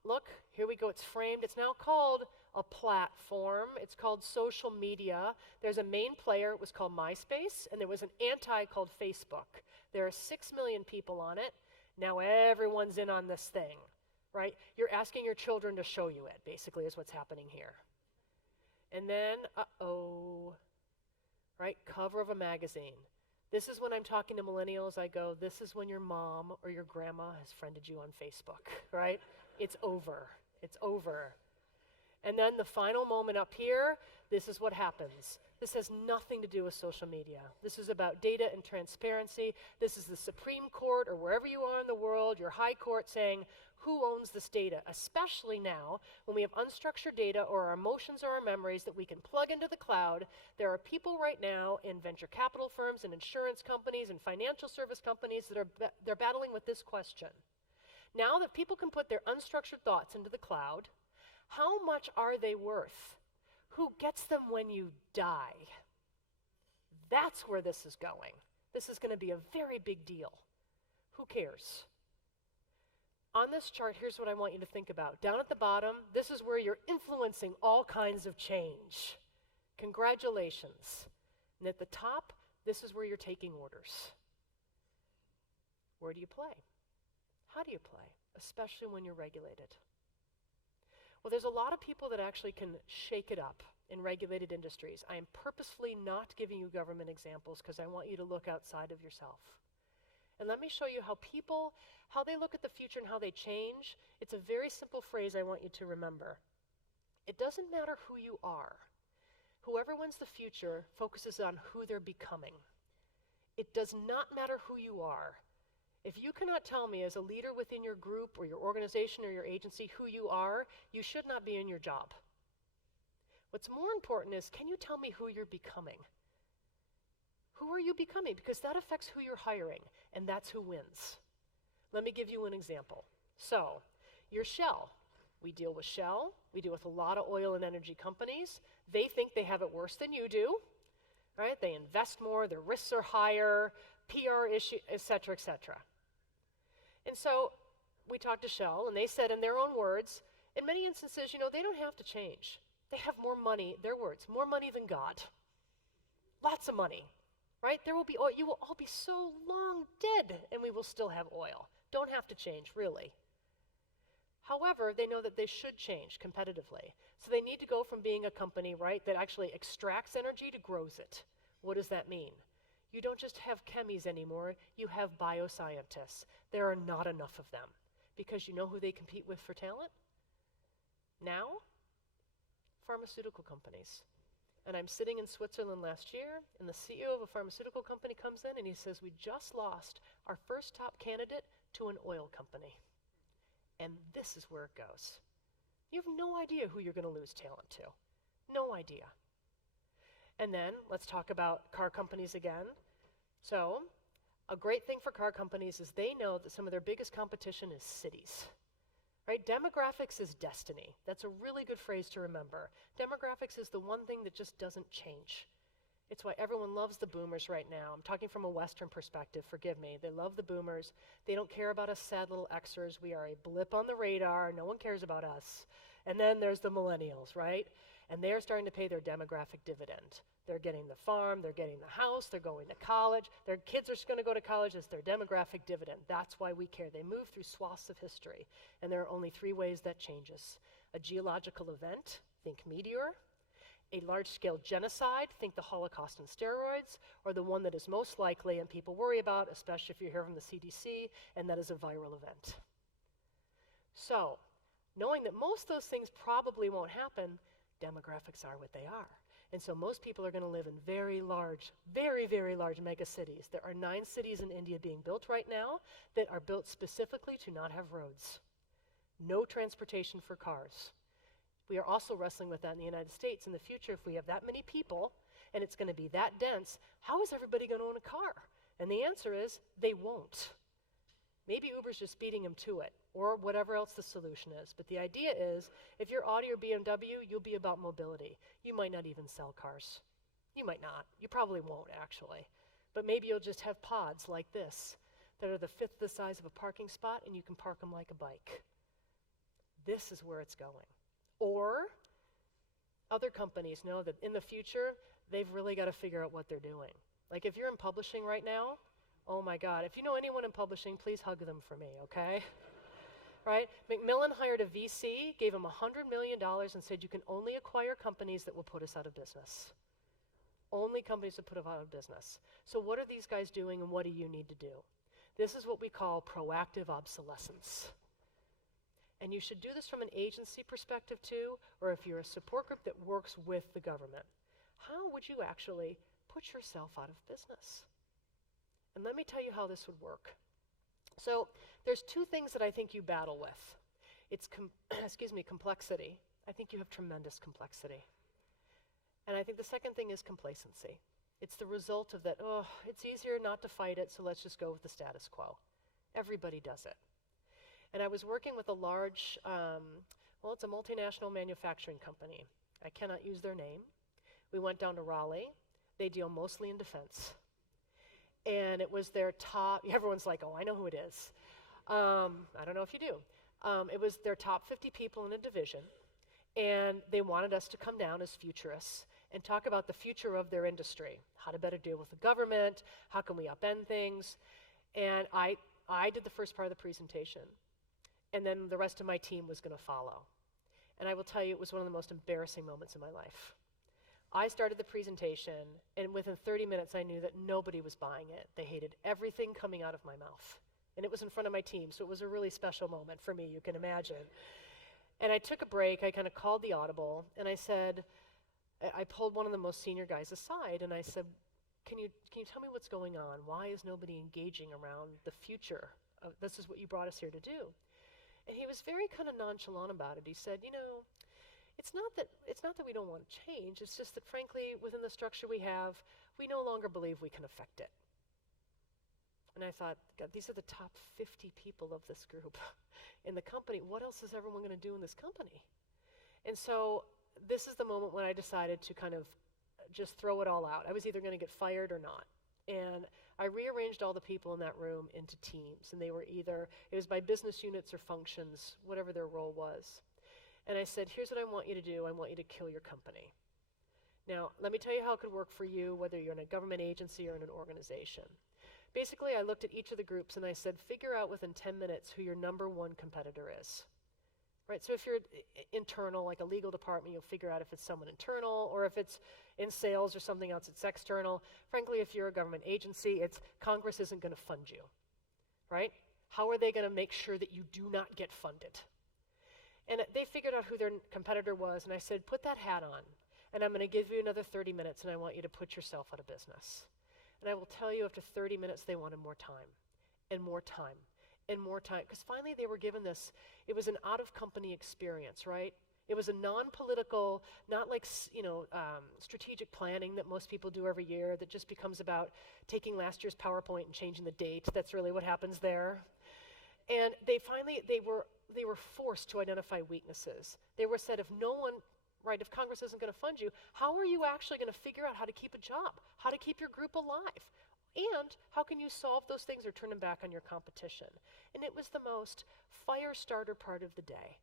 look, here we go. It's framed. It's now called a platform. It's called social media. There's a main player. It was called MySpace, and there was an anti called Facebook. There are 6 million people on it. Now everyone's in on this thing, right? You're asking your children to show you it, basically, is what's happening here. And then, right, cover of a magazine. This is when I'm talking to millennials, I go, this is when your mom or your grandma has friended you on Facebook, right? It's over. It's over. And then the final moment up here, this is what happens. This has nothing to do with social media. This is about data and transparency. This is the Supreme Court or wherever you are in the world, your high court saying, who owns this data? Especially now when we have unstructured data or our emotions or our memories that we can plug into the cloud. There are people right now in venture capital firms and insurance companies and financial service companies that they're battling with this question. Now that people can put their unstructured thoughts into the cloud, how much are they worth? Who gets them when you die? That's where this is going. This is going to be a very big deal. Who cares? On this chart, here's what I want you to think about. Down at the bottom, this is where you're influencing all kinds of change. Congratulations. And at the top, this is where you're taking orders. Where do you play? How do you play? Especially when you're regulated. Well, there's a lot of people that actually can shake it up in regulated industries. I am purposefully not giving you government examples because I want you to look outside of yourself. And let me show you how people, how they look at the future and how they change. It's a very simple phrase I want you to remember. It doesn't matter who you are. Whoever wins the future focuses on who they're becoming. It does not matter who you are. If you cannot tell me as a leader within your group or your organization or your agency who you are, you should not be in your job. What's more important is, can you tell me who you're becoming? Who are you becoming? Because that affects who you're hiring, and that's who wins. Let me give you an example. So, your Shell. We deal with Shell. We deal with a lot of oil and energy companies. They think they have it worse than you do, right? They invest more, their risks are higher, PR issue, et cetera, et cetera. And so we talked to Shell, and they said in their own words, in many instances, they don't have to change. They have more money, their words, more money than God. Lots of money, right? There will be oil. You will all be so long dead, and we will still have oil. Don't have to change, really. However, they know that they should change competitively. So they need to go from being a company, right, that actually extracts energy to grows it. What does that mean? You don't just have chemies anymore, you have bioscientists. There are not enough of them. Because you know who they compete with for talent? Now? Pharmaceutical companies. And I'm sitting in Switzerland last year, and the CEO of a pharmaceutical company comes in and he says, we just lost our first top candidate to an oil company. And this is where it goes. You have no idea who you're going to lose talent to. No idea. And then let's talk about car companies again. So a great thing for car companies is they know that some of their biggest competition is cities. Right? Demographics is destiny. That's a really good phrase to remember. Demographics is the one thing that just doesn't change. It's why everyone loves the boomers right now. I'm talking from a Western perspective, forgive me. They love the boomers. They don't care about us sad little Xers. We are a blip on the radar. No one cares about us. And then there's the millennials, right? And they're starting to pay their demographic dividend. They're getting the farm, they're getting the house, they're going to college. Their kids are going to go to college as their demographic dividend. That's why we care. They move through swaths of history. And there are only 3 ways that changes. A geological event, think meteor. A large-scale genocide, think the Holocaust and steroids, or the one that is most likely and people worry about, especially if you hear from the CDC, and that is a viral event. So, knowing that most of those things probably won't happen, demographics are what they are. And so most people are going to live in very large, very, very large mega cities. There are 9 cities in India being built right now that are built specifically to not have roads. No transportation for cars. We are also wrestling with that in the United States. In the future, if we have that many people and it's going to be that dense, how is everybody going to own a car? And the answer is they won't. Maybe Uber's just beating them to it, or whatever else the solution is. But the idea is, if you're Audi or BMW, you'll be about mobility. You might not even sell cars. You might not. You probably won't, actually. But maybe you'll just have pods like this that are the 5th the size of a parking spot, and you can park them like a bike. This is where it's going. Or other companies know that in the future, they've really got to figure out what they're doing. Like if you're in publishing right now, oh my God, if you know anyone in publishing, please hug them for me, okay? Right? Macmillan hired a VC, gave him $100 million and said you can only acquire companies that will put us out of business. Only companies that put us out of business. So what are these guys doing and what do you need to do? This is what we call proactive obsolescence. And you should do this from an agency perspective too, or if you're a support group that works with the government. How would you actually put yourself out of business? And let me tell you how this would work. So there's 2 things that I think you battle with. It's complexity. I think you have tremendous complexity. And I think the second thing is complacency. It's the result of that, oh, it's easier not to fight it, so let's just go with the status quo. Everybody does it. And I was working with a large, it's a multinational manufacturing company. I cannot use their name. We went down to Raleigh. They deal mostly in defense. And it was their top, everyone's like, oh, I know who it is. I don't know if you do. It was their top 50 people in a division, and they wanted us to come down as futurists and talk about the future of their industry, how to better deal with the government, how can we upend things. And I did the first part of the presentation, and then the rest of my team was going to follow. And I will tell you, it was one of the most embarrassing moments in my life. I started the presentation, and within 30 minutes, I knew that nobody was buying it. They hated everything coming out of my mouth. And it was in front of my team, so it was a really special moment for me, you can imagine. And I took a break, I kind of called the audible, and I said, I pulled one of the most senior guys aside, and I said, can you tell me what's going on? Why is nobody engaging around the future? This is what you brought us here to do. And he was very kind of nonchalant about it. He said, it's not that we don't want to change, it's just that frankly, within the structure we have, we no longer believe we can affect it. And I thought, God, these are the top 50 people of this group in the company. What else is everyone going to do in this company? And so this is the moment when I decided to kind of just throw it all out. I was either going to get fired or not. And I rearranged all the people in that room into teams, and it was by business units or functions, whatever their role was. And I said, here's what I want you to do. I want you to kill your company. Now, let me tell you how it could work for you, whether you're in a government agency or in an organization. Basically, I looked at each of the groups and I said, figure out within 10 minutes who your number 1 competitor is. Right? So if you're internal, like a legal department, you'll figure out if it's someone internal, or if it's in sales or something else, it's external. Frankly, if you're a government agency, it's Congress isn't going to fund you. Right? How are they going to make sure that you do not get funded? And they figured out who their competitor was, and I said, put that hat on, and I'm going to give you another 30 minutes, and I want you to put yourself out of business. And I will tell you, after 30 minutes, they wanted more time, and more time, and more time, because finally they were given this. It was an out-of-company experience, right? It was a non-political, not like strategic planning that most people do every year that just becomes about taking last year's PowerPoint and changing the date. That's really what happens there. And they were forced to identify weaknesses. They were said, if Congress isn't going to fund you, how are you actually going to figure out how to keep a job, how to keep your group alive? And how can you solve those things or turn them back on your competition? And it was the most fire starter part of the day.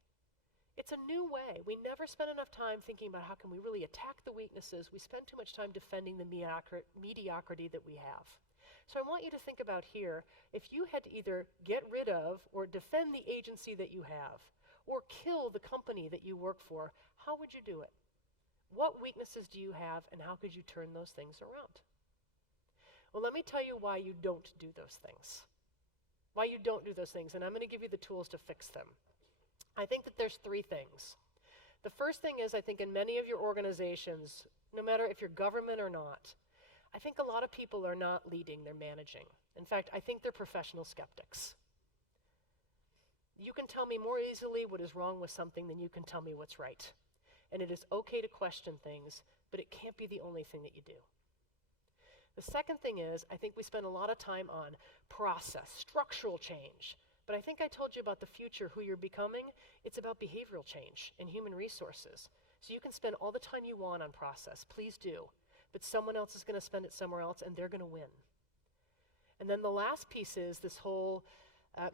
It's a new way. We never spend enough time thinking about how can we really attack the weaknesses. We spend too much time defending the mediocrity that we have. So I want you to think about here, if you had to either get rid of or defend the agency that you have, or kill the company that you work for, how would you do it? What weaknesses do you have, and how could you turn those things around? Well, let me tell you why you don't do those things. Why you don't do those things, and I'm going to give you the tools to fix them. I think that there's three things. The first thing is, I think in many of your organizations, no matter if you're government or not, I think a lot of people are not leading, they're managing. In fact, I think they're professional skeptics. You can tell me more easily what is wrong with something than you can tell me what's right. And it is okay to question things, but it can't be the only thing that you do. The second thing is, I think we spend a lot of time on process, structural change. But I think I told you about the future, who you're becoming. It's about behavioral change and human resources. So you can spend all the time you want on process, please do. But someone else is going to spend it somewhere else, and they're going to win. And then the last piece is this whole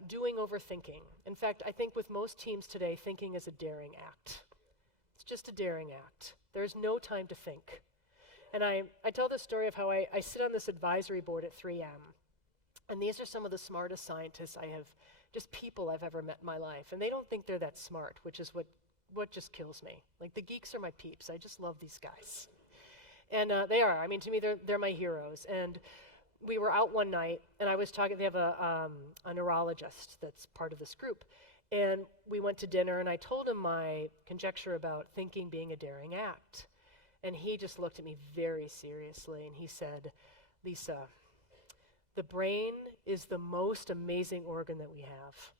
doing over thinking. In fact, I think with most teams today, thinking is a daring act. It's just a daring act. There's no time to think. And I tell the story of how I sit on this advisory board at 3M. And these are some of the smartest scientists people I've ever met in my life. And they don't think they're that smart, which is what just kills me. Like, the geeks are my peeps. I just love these guys. And they are. I mean, to me, they're my heroes. And we were out one night, and I was talking. They have a neurologist that's part of this group. And we went to dinner, and I told him my conjecture about thinking being a daring act. And he just looked at me very seriously, and he said, Lisa, the brain is the most amazing organ that we have.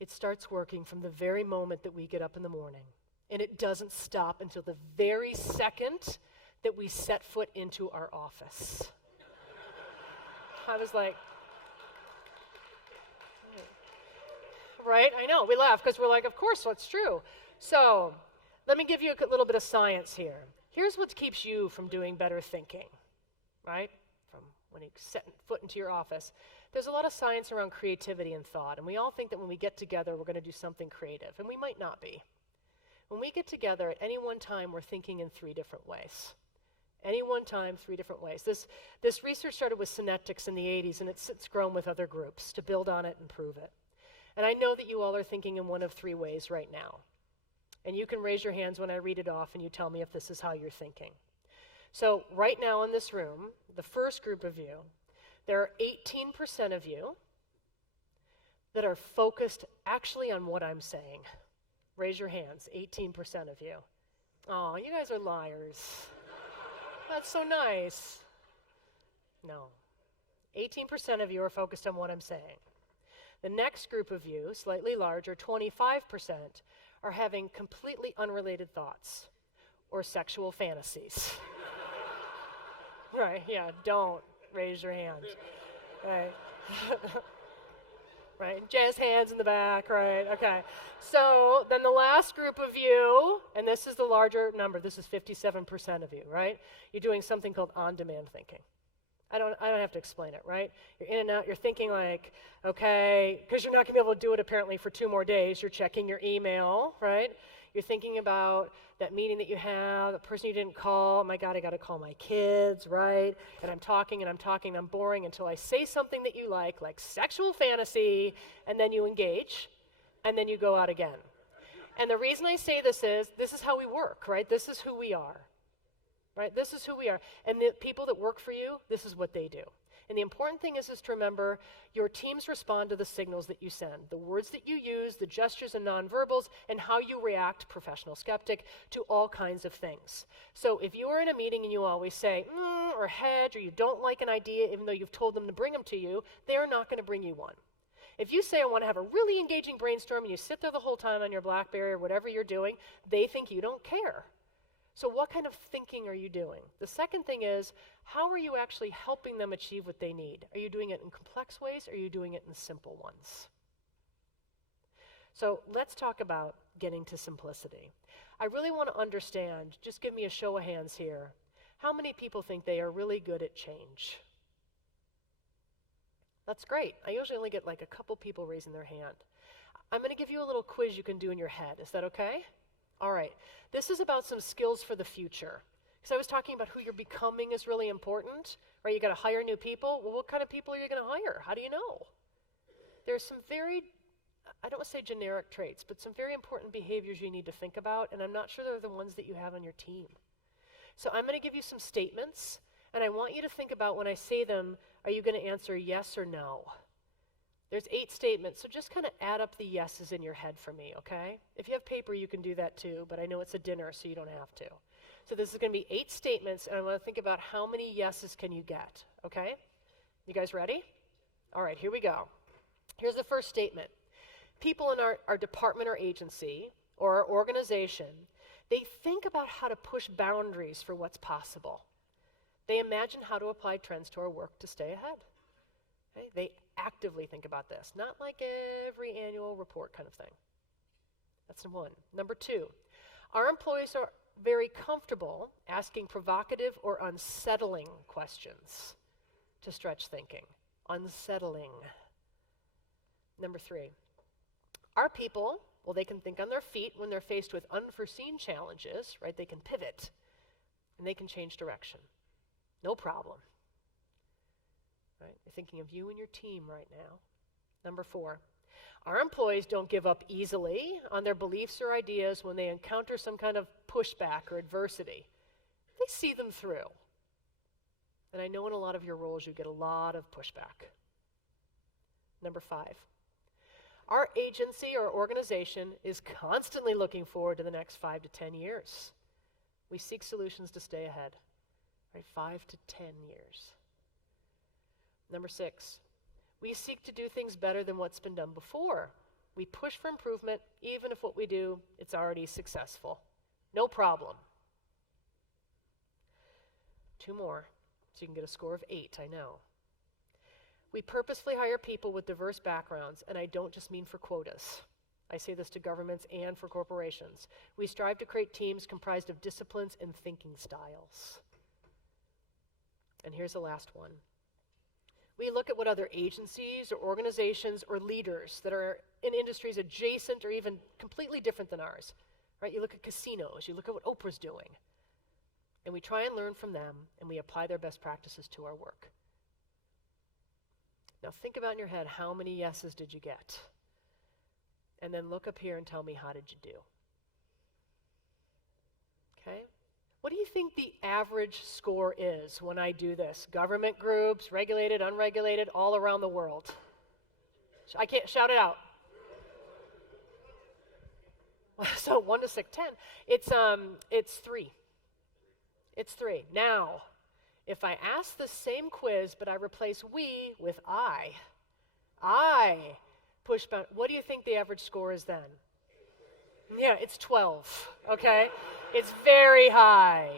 It starts working from the very moment that we get up in the morning, and it doesn't stop until the very second that we set foot into our office. I was like, right? I know, we laugh because we're like, of course, that's true. So let me give you a little bit of science here. Here's what keeps you from doing better thinking, right? From when you set foot into your office. There's a lot of science around creativity and thought, and we all think that when we get together, we're going to do something creative, and we might not be. When we get together at any one time, we're thinking in 3 different ways. Any one time, 3 different ways. This research started with Synetics in the 80s, and it's grown with other groups to build on it and prove it. And I know that you all are thinking in one of 3 ways right now. And you can raise your hands when I read it off, and you tell me if this is how you're thinking. So right now in this room, the first group of you, there are 18% of you that are focused actually on what I'm saying. Raise your hands, 18% of you. Oh, you guys are liars. That's so nice. No. 18% of you are focused on what I'm saying. The next group of you, slightly larger, 25%, are having completely unrelated thoughts or sexual fantasies. Right, yeah, don't raise your hand. Right. Right, jazz hands in the back, right, okay. So then the last group of you, and this is the larger number, this is 57% of you, right? You're doing something called on-demand thinking. I don't have to explain it, right? You're in and out, you're thinking like, okay, because you're not gonna be able to do it apparently for 2 more days, you're checking your email, right? You're thinking about that meeting that you have, the person you didn't call, oh my God, I gotta call my kids, right? And I'm talking, and I'm boring until I say something that you like sexual fantasy, and then you engage, and then you go out again. And the reason I say this is how we work, right? This is who we are. Right? This is who we are. And the people that work for you, this is what they do. And the important thing is to remember your teams respond to the signals that you send, the words that you use, the gestures and nonverbals, and how you react, professional skeptic, to all kinds of things. So if you are in a meeting and you always say, or hedge, or you don't like an idea even though you've told them to bring them to you, they are not going to bring you one. If you say, I want to have a really engaging brainstorm, and you sit there the whole time on your BlackBerry or whatever you're doing, they think you don't care. So what kind of thinking are you doing? The second thing is, how are you actually helping them achieve what they need? Are you doing it in complex ways, or are you doing it in simple ones? So let's talk about getting to simplicity. I really want to understand, just give me a show of hands here, how many people think they are really good at change? That's great. I usually only get like a couple people raising their hand. I'm going to give you a little quiz you can do in your head. Is that okay? All right. This is about some skills for the future. Because I was talking about who you're becoming is really important, right? You got to hire new people. Well, what kind of people are you going to hire? How do you know? There's some very, I don't want to say generic traits, but some very important behaviors you need to think about, and I'm not sure they're the ones that you have on your team. So I'm going to give you some statements, and I want you to think about when I say them, are you going to answer yes or no? There's 8 statements, so just kind of add up the yeses in your head for me, okay? If you have paper, you can do that too, but I know it's a dinner, so you don't have to. So this is going to be 8 statements, and I want to think about how many yeses can you get, okay? You guys ready? All right, here we go. Here's the first statement. People in our department or agency or our organization, they think about how to push boundaries for what's possible. They imagine how to apply trends to our work to stay ahead. Okay? They actively think about this, not like every annual report kind of thing. That's one. Number 2, our employees are very comfortable asking provocative or unsettling questions to stretch thinking. Unsettling. Number 3, our people, well, they can think on their feet when they're faced with unforeseen challenges, right? They can pivot, and they can change direction. No problem. Right? You're thinking of you and your team right now. Number 4, our employees don't give up easily on their beliefs or ideas when they encounter some kind of pushback or adversity. They see them through. And I know in a lot of your roles you get a lot of pushback. Number 5, our agency or organization is constantly looking forward to the next 5 to 10 years. We seek solutions to stay ahead, right? 5 to 10 years. Number 6, we seek to do things better than what's been done before. We push for improvement, even if what we do, it's already successful. No problem. 2 more, so you can get a score of 8, I know. We purposefully hire people with diverse backgrounds, and I don't just mean for quotas. I say this to governments and for corporations. We strive to create teams comprised of disciplines and thinking styles. And here's the last one. We look at what other agencies or organizations or leaders that are in industries adjacent or even completely different than ours, right? You look at casinos, you look at what Oprah's doing, and we try and learn from them, and we apply their best practices to our work. Now think about in your head, how many yeses did you get? And then look up here and tell me, how did you do? Okay? What do you think the average score is when I do this? Government groups, regulated, unregulated, all around the world. I can't shout it out. So 1 to 6, 10. It's 3. It's 3. Now, if I ask the same quiz, but I replace we with I push bound. What do you think the average score is then? Yeah, it's 12, okay? It's very high,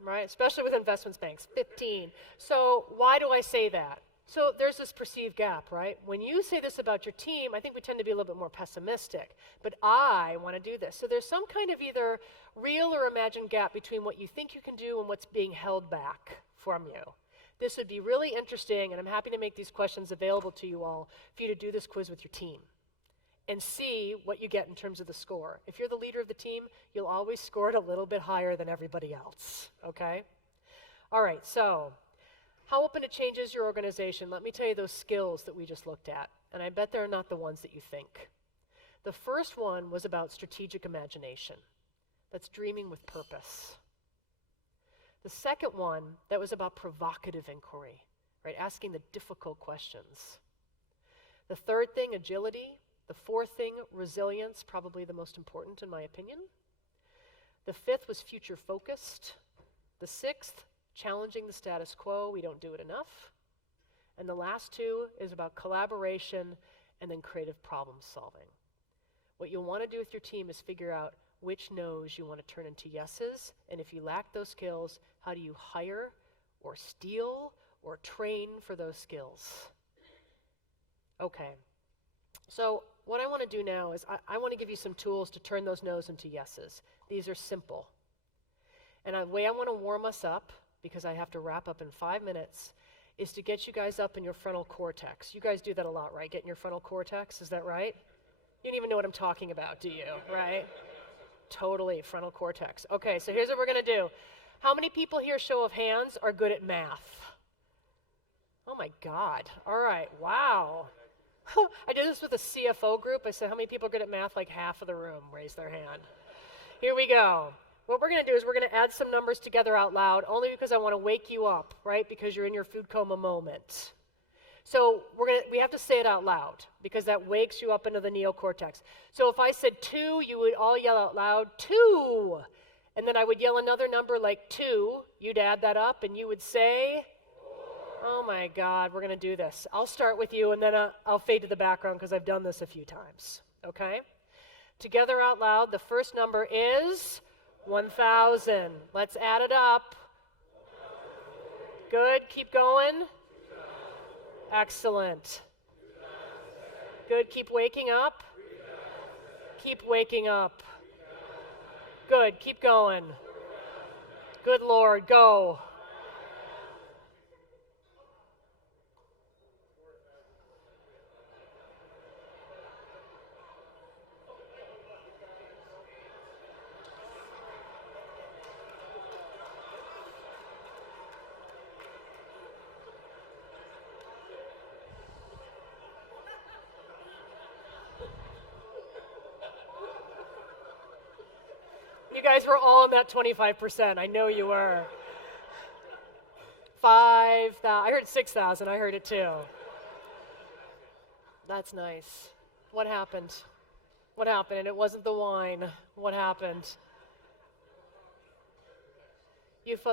right? Especially with investments banks, 15. So why do I say that? So there's this perceived gap, right? When you say this about your team, I think we tend to be a little bit more pessimistic, but I want to do this. So there's some kind of either real or imagined gap between what you think you can do and what's being held back from you. This would be really interesting, and I'm happy to make these questions available to you all for you to do this quiz with your team and see what you get in terms of the score. If you're the leader of the team, you'll always score it a little bit higher than everybody else, okay? All right, so how open to change is your organization? Let me tell you those skills that we just looked at, and I bet they're not the ones that you think. The first one was about strategic imagination. That's dreaming with purpose. The second one, that was about provocative inquiry, right? Asking the difficult questions. The third thing, agility. The fourth thing, resilience, probably the most important in my opinion. The fifth was future focused. The sixth, challenging the status quo. We don't do it enough. And the last 2 is about collaboration and then creative problem solving. What you'll want to do with your team is figure out which no's you want to turn into yeses, and if you lack those skills, how do you hire or steal or train for those skills? Okay, so what I want to do now is I want to give you some tools to turn those no's into yeses. These are simple. And the way I want to warm us up, because I have to wrap up in 5 minutes, is to get you guys up in your frontal cortex. You guys do that a lot, right? Get in your frontal cortex, is that right? You don't even know what I'm talking about, do you? Right? Totally, frontal cortex. Okay, so here's what we're going to do. How many people here, show of hands, are good at math? Oh my God. All right, wow. I did this with a CFO group. I said, how many people are good at math? Like half of the room raised their hand. Here we go. What we're going to do is we're going to add some numbers together out loud, only because I want to wake you up, right? Because you're in your food coma moment. So we have to say it out loud, because that wakes you up into the neocortex. So if I said 2, you would all yell out loud, 2. And then I would yell another number like 2. You'd add that up, and you would say, oh my God, we're going to do this. I'll start with you, and then I'll fade to the background because I've done this a few times, okay? Together out loud, the first number is 1,000. Let's add it up. Good, keep going. Excellent. Good, keep waking up. Keep waking up. Good, keep going. Good Lord, go. You guys were all in that 25%. I know you were. 5,000. I heard 6,000. I heard it too. That's nice. What happened? What happened? And it wasn't the wine. What happened?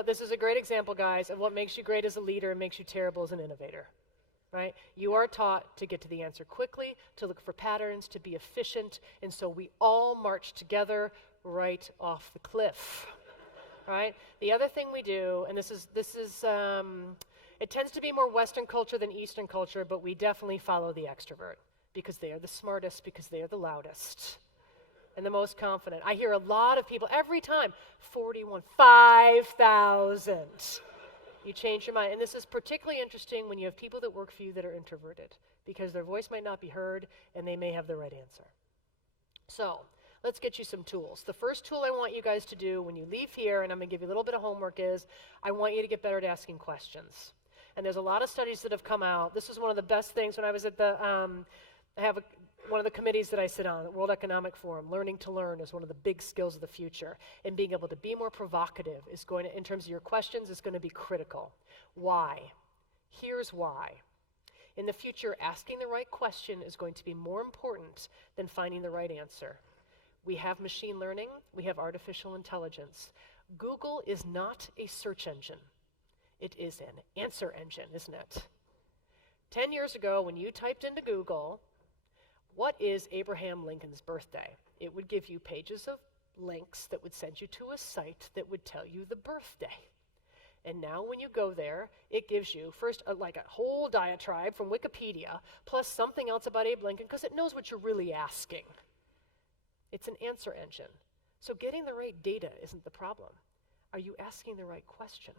This is a great example, guys, of what makes you great as a leader and makes you terrible as an innovator. Right? You are taught to get to the answer quickly, to look for patterns, to be efficient, and so we all march together right off the cliff, right? The other thing we do, and this is it tends to be more Western culture than Eastern culture, but we definitely follow the extrovert because they are the smartest, because they are the loudest and the most confident. I hear a lot of people every time, 41, 5,000. You change your mind. And this is particularly interesting when you have people that work for you that are introverted, because their voice might not be heard and they may have the right answer. So, let's get you some tools. The first tool I want you guys to do when you leave here, and I'm going to give you a little bit of homework, is I want you to get better at asking questions. And there's a lot of studies that have come out. This is one of the best things when I was at the, one of the committees that I sit on, the World Economic Forum. Learning to learn is one of the big skills of the future. And being able to be more provocative is going to, in terms of your questions, is going to be critical. Why? Here's why. In the future, asking the right question is going to be more important than finding the right answer. We have machine learning, we have artificial intelligence. Google is not a search engine. It is an answer engine, isn't it? 10 years ago, when you typed into Google, what is Abraham Lincoln's birthday? It would give you pages of links that would send you to a site that would tell you the birthday. And now when you go there, it gives you first like a whole diatribe from Wikipedia, plus something else about Abe Lincoln, because it knows what you're really asking. It's an answer engine. So getting the right data isn't the problem. Are you asking the right question?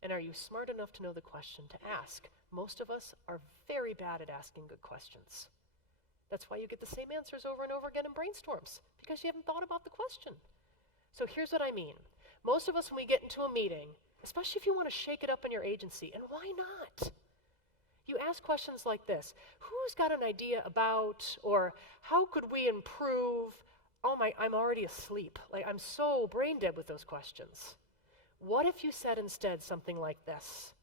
And are you smart enough to know the question to ask? Most of us are very bad at asking good questions. That's why you get the same answers over and over again in brainstorms, because you haven't thought about the question. So here's what I mean. Most of us, when we get into a meeting, especially if you want to shake it up in your agency, and why not? You ask questions like this: who's got an idea about, or how could we improve? Oh my, I'm already asleep. Like, I'm so brain dead with those questions. What if you said instead something like this?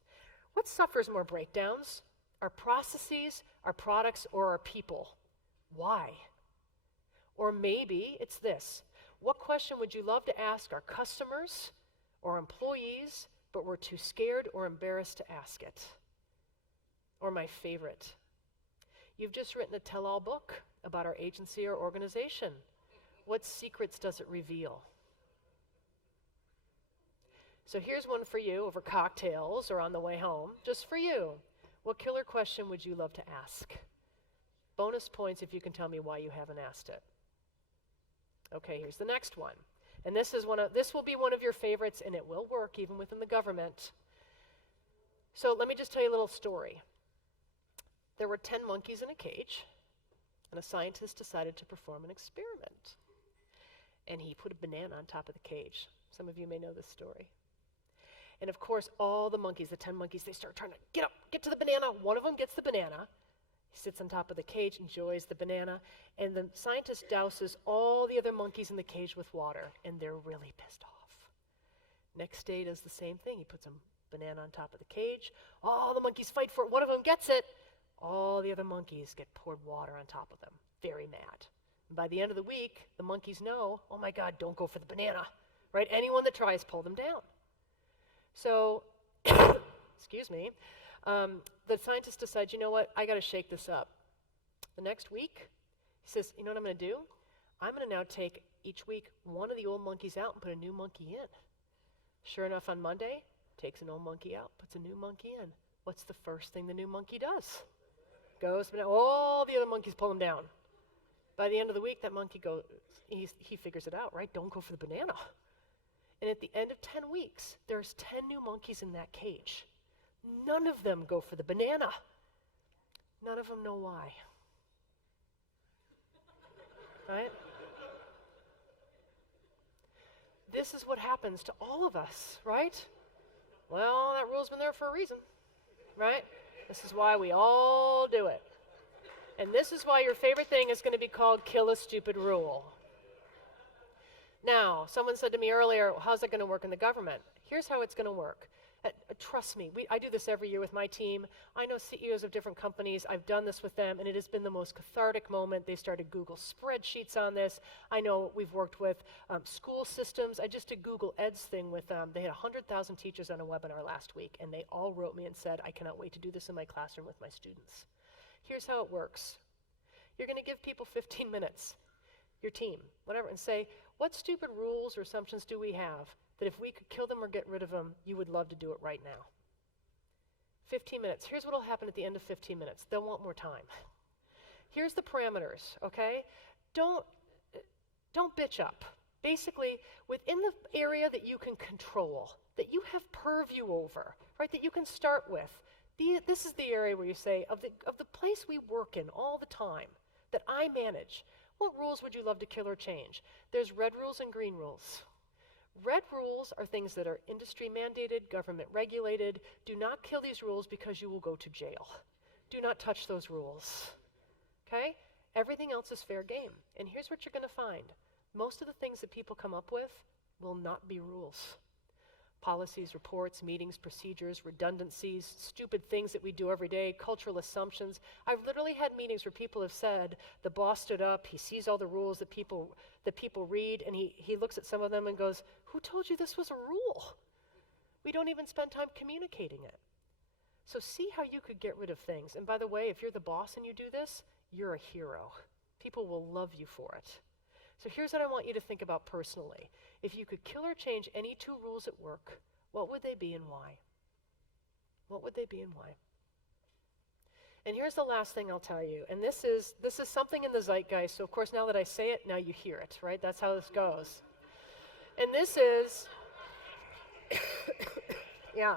What suffers more breakdowns? Our processes, our products, or our people? Why? Or maybe it's this: what question would you love to ask our customers or employees, but we're too scared or embarrassed to ask it? Or my favorite: you've just written a tell-all book about our agency or organization. What secrets does it reveal? So here's one for you over cocktails or on the way home, just for you. What killer question would you love to ask? Bonus points if you can tell me why you haven't asked it. Okay, here's the next one. And this will be one of your favorites, and it will work even within the government. So let me just tell you a little story. There were 10 monkeys in a cage, and a scientist decided to perform an experiment. And he put a banana on top of the cage. Some of you may know this story. And of course, all the monkeys, the 10 monkeys, they start trying to get up, get to the banana. One of them gets the banana. He sits on top of the cage, enjoys the banana, and the scientist douses all the other monkeys in the cage with water, and they're really pissed off. Next day, does the same thing. He puts a banana on top of the cage. All the monkeys fight for it. One of them gets it. All the other monkeys get poured water on top of them. Very mad. And by the end of the week, the monkeys know, oh my God, don't go for the banana, right? Anyone that tries, pull them down. So, excuse me, the scientist decides, you know what, I got to shake this up. The next week, he says, you know what I'm going to do? I'm going to now take each week one of the old monkeys out and put a new monkey in. Sure enough, on Monday, takes an old monkey out, puts a new monkey in. What's the first thing the new monkey does? Goes, but all the other monkeys pull him down. By the end of the week, that monkey goes, he figures it out, right? Don't go for the banana. And at the end of 10 weeks, there's 10 new monkeys in that cage. None of them go for the banana. None of them know why. Right? This is what happens to all of us, right? Well, that rule's been there for a reason, right? This is why we all do it. And this is why your favorite thing is going to be called Kill a Stupid Rule. Now, someone said to me earlier, how's it going to work in the government? Here's how it's going to work. Trust me, I do this every year with my team. I know CEOs of different companies. I've done this with them, and it has been the most cathartic moment. They started Google spreadsheets on this. I know we've worked with school systems. I just did Google Ed's thing with them. They had 100,000 teachers on a webinar last week, and they all wrote me and said, I cannot wait to do this in my classroom with my students. Here's how it works. You're going to give people 15 minutes, your team, whatever, and say, what stupid rules or assumptions do we have that if we could kill them or get rid of them, you would love to do it right now? 15 minutes. Here's what will happen at the end of 15 minutes. They'll want more time. Here's the parameters, okay? Don't bitch up. Basically, within the area that you can control, that you have purview over, right, that you can start with, this is the area where you say, of the place we work in all the time, that I manage, what rules would you love to kill or change? There's red rules and green rules. Red rules are things that are industry mandated, government regulated. Do not kill these rules because you will go to jail. Do not touch those rules, okay? Everything else is fair game. And here's what you're going to find. Most of the things that people come up with will not be rules. Policies, reports, meetings, procedures, redundancies, stupid things that we do every day, cultural assumptions. I've literally had meetings where people have said, the boss stood up, he sees all the rules that people read, and he looks at some of them and goes, who told you this was a rule? We don't even spend time communicating it. So see how you could get rid of things. And by the way, if you're the boss and you do this, you're a hero. People will love you for it. So here's what I want you to think about personally. If you could kill or change any 2 rules at work, what would they be and why? What would they be and why? And here's the last thing I'll tell you. And this is something in the zeitgeist. So of course, now that I say it, now you hear it, right? That's how this goes. And this is, yeah,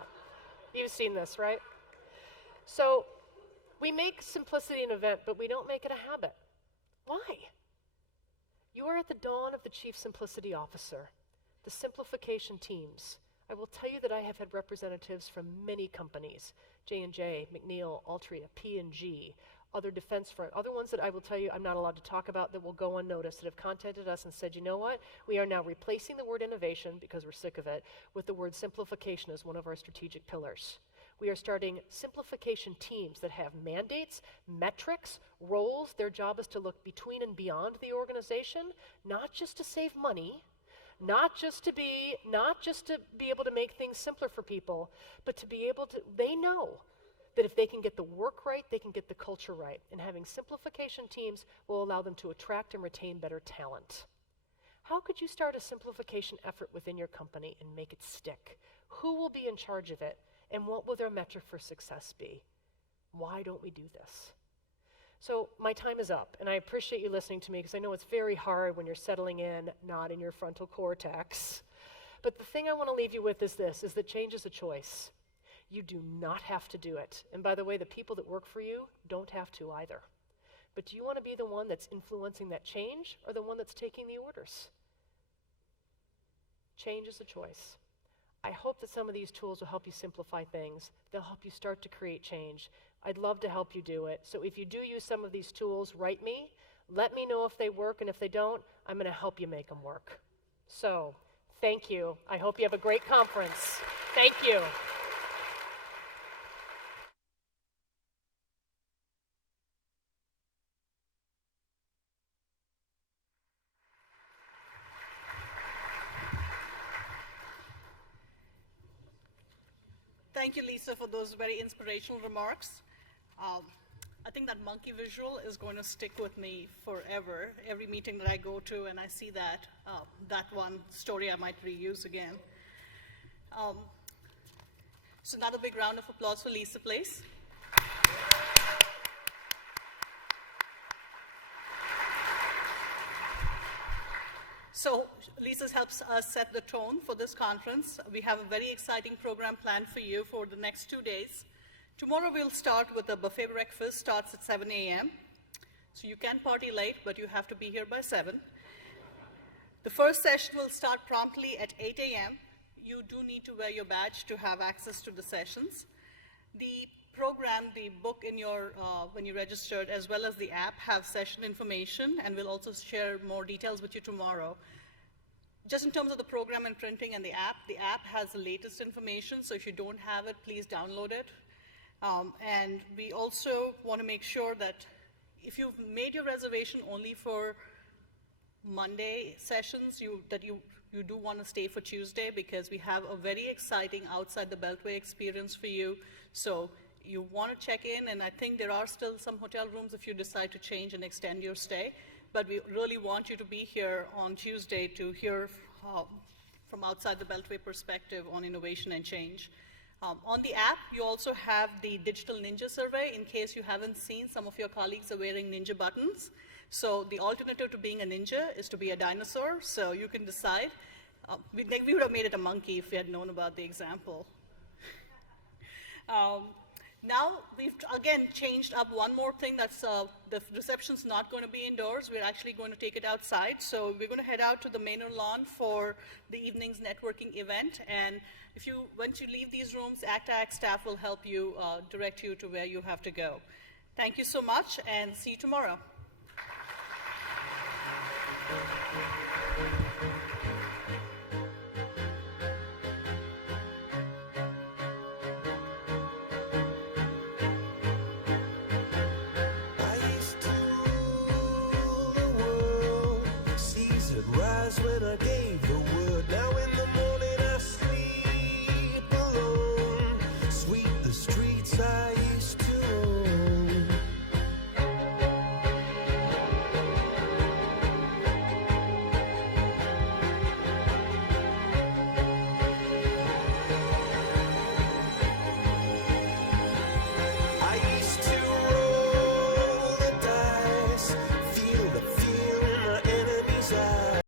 you've seen this, right? So we make simplicity an event, but we don't make it a habit. Why? You are at the dawn of the Chief Simplicity Officer, the simplification teams. I will tell you that I have had representatives from many companies, J&J, McNeil, Altria, P&G, other defense firms, other ones that I will tell you I'm not allowed to talk about that will go unnoticed, that have contacted us and said, you know what, we are now replacing the word innovation, because we're sick of it, with the word simplification as one of our strategic pillars. We are starting simplification teams that have mandates, metrics, roles. Their job is to look between and beyond the organization, not just to save money, not just to be able to make things simpler for people, but to be able to, they know that if they can get the work right, they can get the culture right. And having simplification teams will allow them to attract and retain better talent. How could you start a simplification effort within your company and make it stick? Who will be in charge of it? And what will their metric for success be? Why don't we do this? So my time is up, and I appreciate you listening to me, because I know it's very hard when you're settling in, not in your frontal cortex. But the thing I want to leave you with is this, is that change is a choice. You do not have to do it. And by the way, the people that work for you don't have to either. But do you want to be the one that's influencing that change or the one that's taking the orders? Change is a choice. I hope that some of these tools will help you simplify things. They'll help you start to create change. I'd love to help you do it. So if you do use some of these tools, write me. Let me know if they work, and if they don't, I'm going to help you make them work. So, thank you. I hope you have a great conference. Thank you. Thank you, Lisa, for those very inspirational remarks. I think that monkey visual is going to stick with me forever. Every meeting that I go to and I see that, that one story I might reuse again. So another big round of applause for Lisa, please. So Lisa helps us set the tone for this conference. We have a very exciting program planned for you for the next 2 days. Tomorrow we'll start with a buffet breakfast, starts at 7 a.m. So you can party late, but you have to be here by 7. The first session will start promptly at 8 a.m. You do need to wear your badge to have access to the sessions. The program, the book in your, when you registered, as well as the app, have session information, and we'll also share more details with you tomorrow. Just in terms of the program and printing and the app has the latest information, so if you don't have it, please download it. And we also want to make sure that if you've made your reservation only for Monday sessions, you do want to stay for Tuesday, because we have a very exciting outside the Beltway experience for you. So you want to check in, and I think there are still some hotel rooms if you decide to change and extend your stay. But we really want you to be here on Tuesday to hear from outside the Beltway perspective on innovation and change. On the app, you also have the Digital Ninja Survey. In case you haven't seen, some of your colleagues are wearing ninja buttons. So the alternative to being a ninja is to be a dinosaur, so you can decide. We would have made it a monkey if we had known about the example. Now, we've again changed up one more thing. That's the reception's not going to be indoors. We're actually going to take it outside. So we're going to head out to the Manor Lawn for the evening's networking event. And once you leave these rooms, ACT staff will help you, direct you to where you have to go. Thank you so much, and see you tomorrow.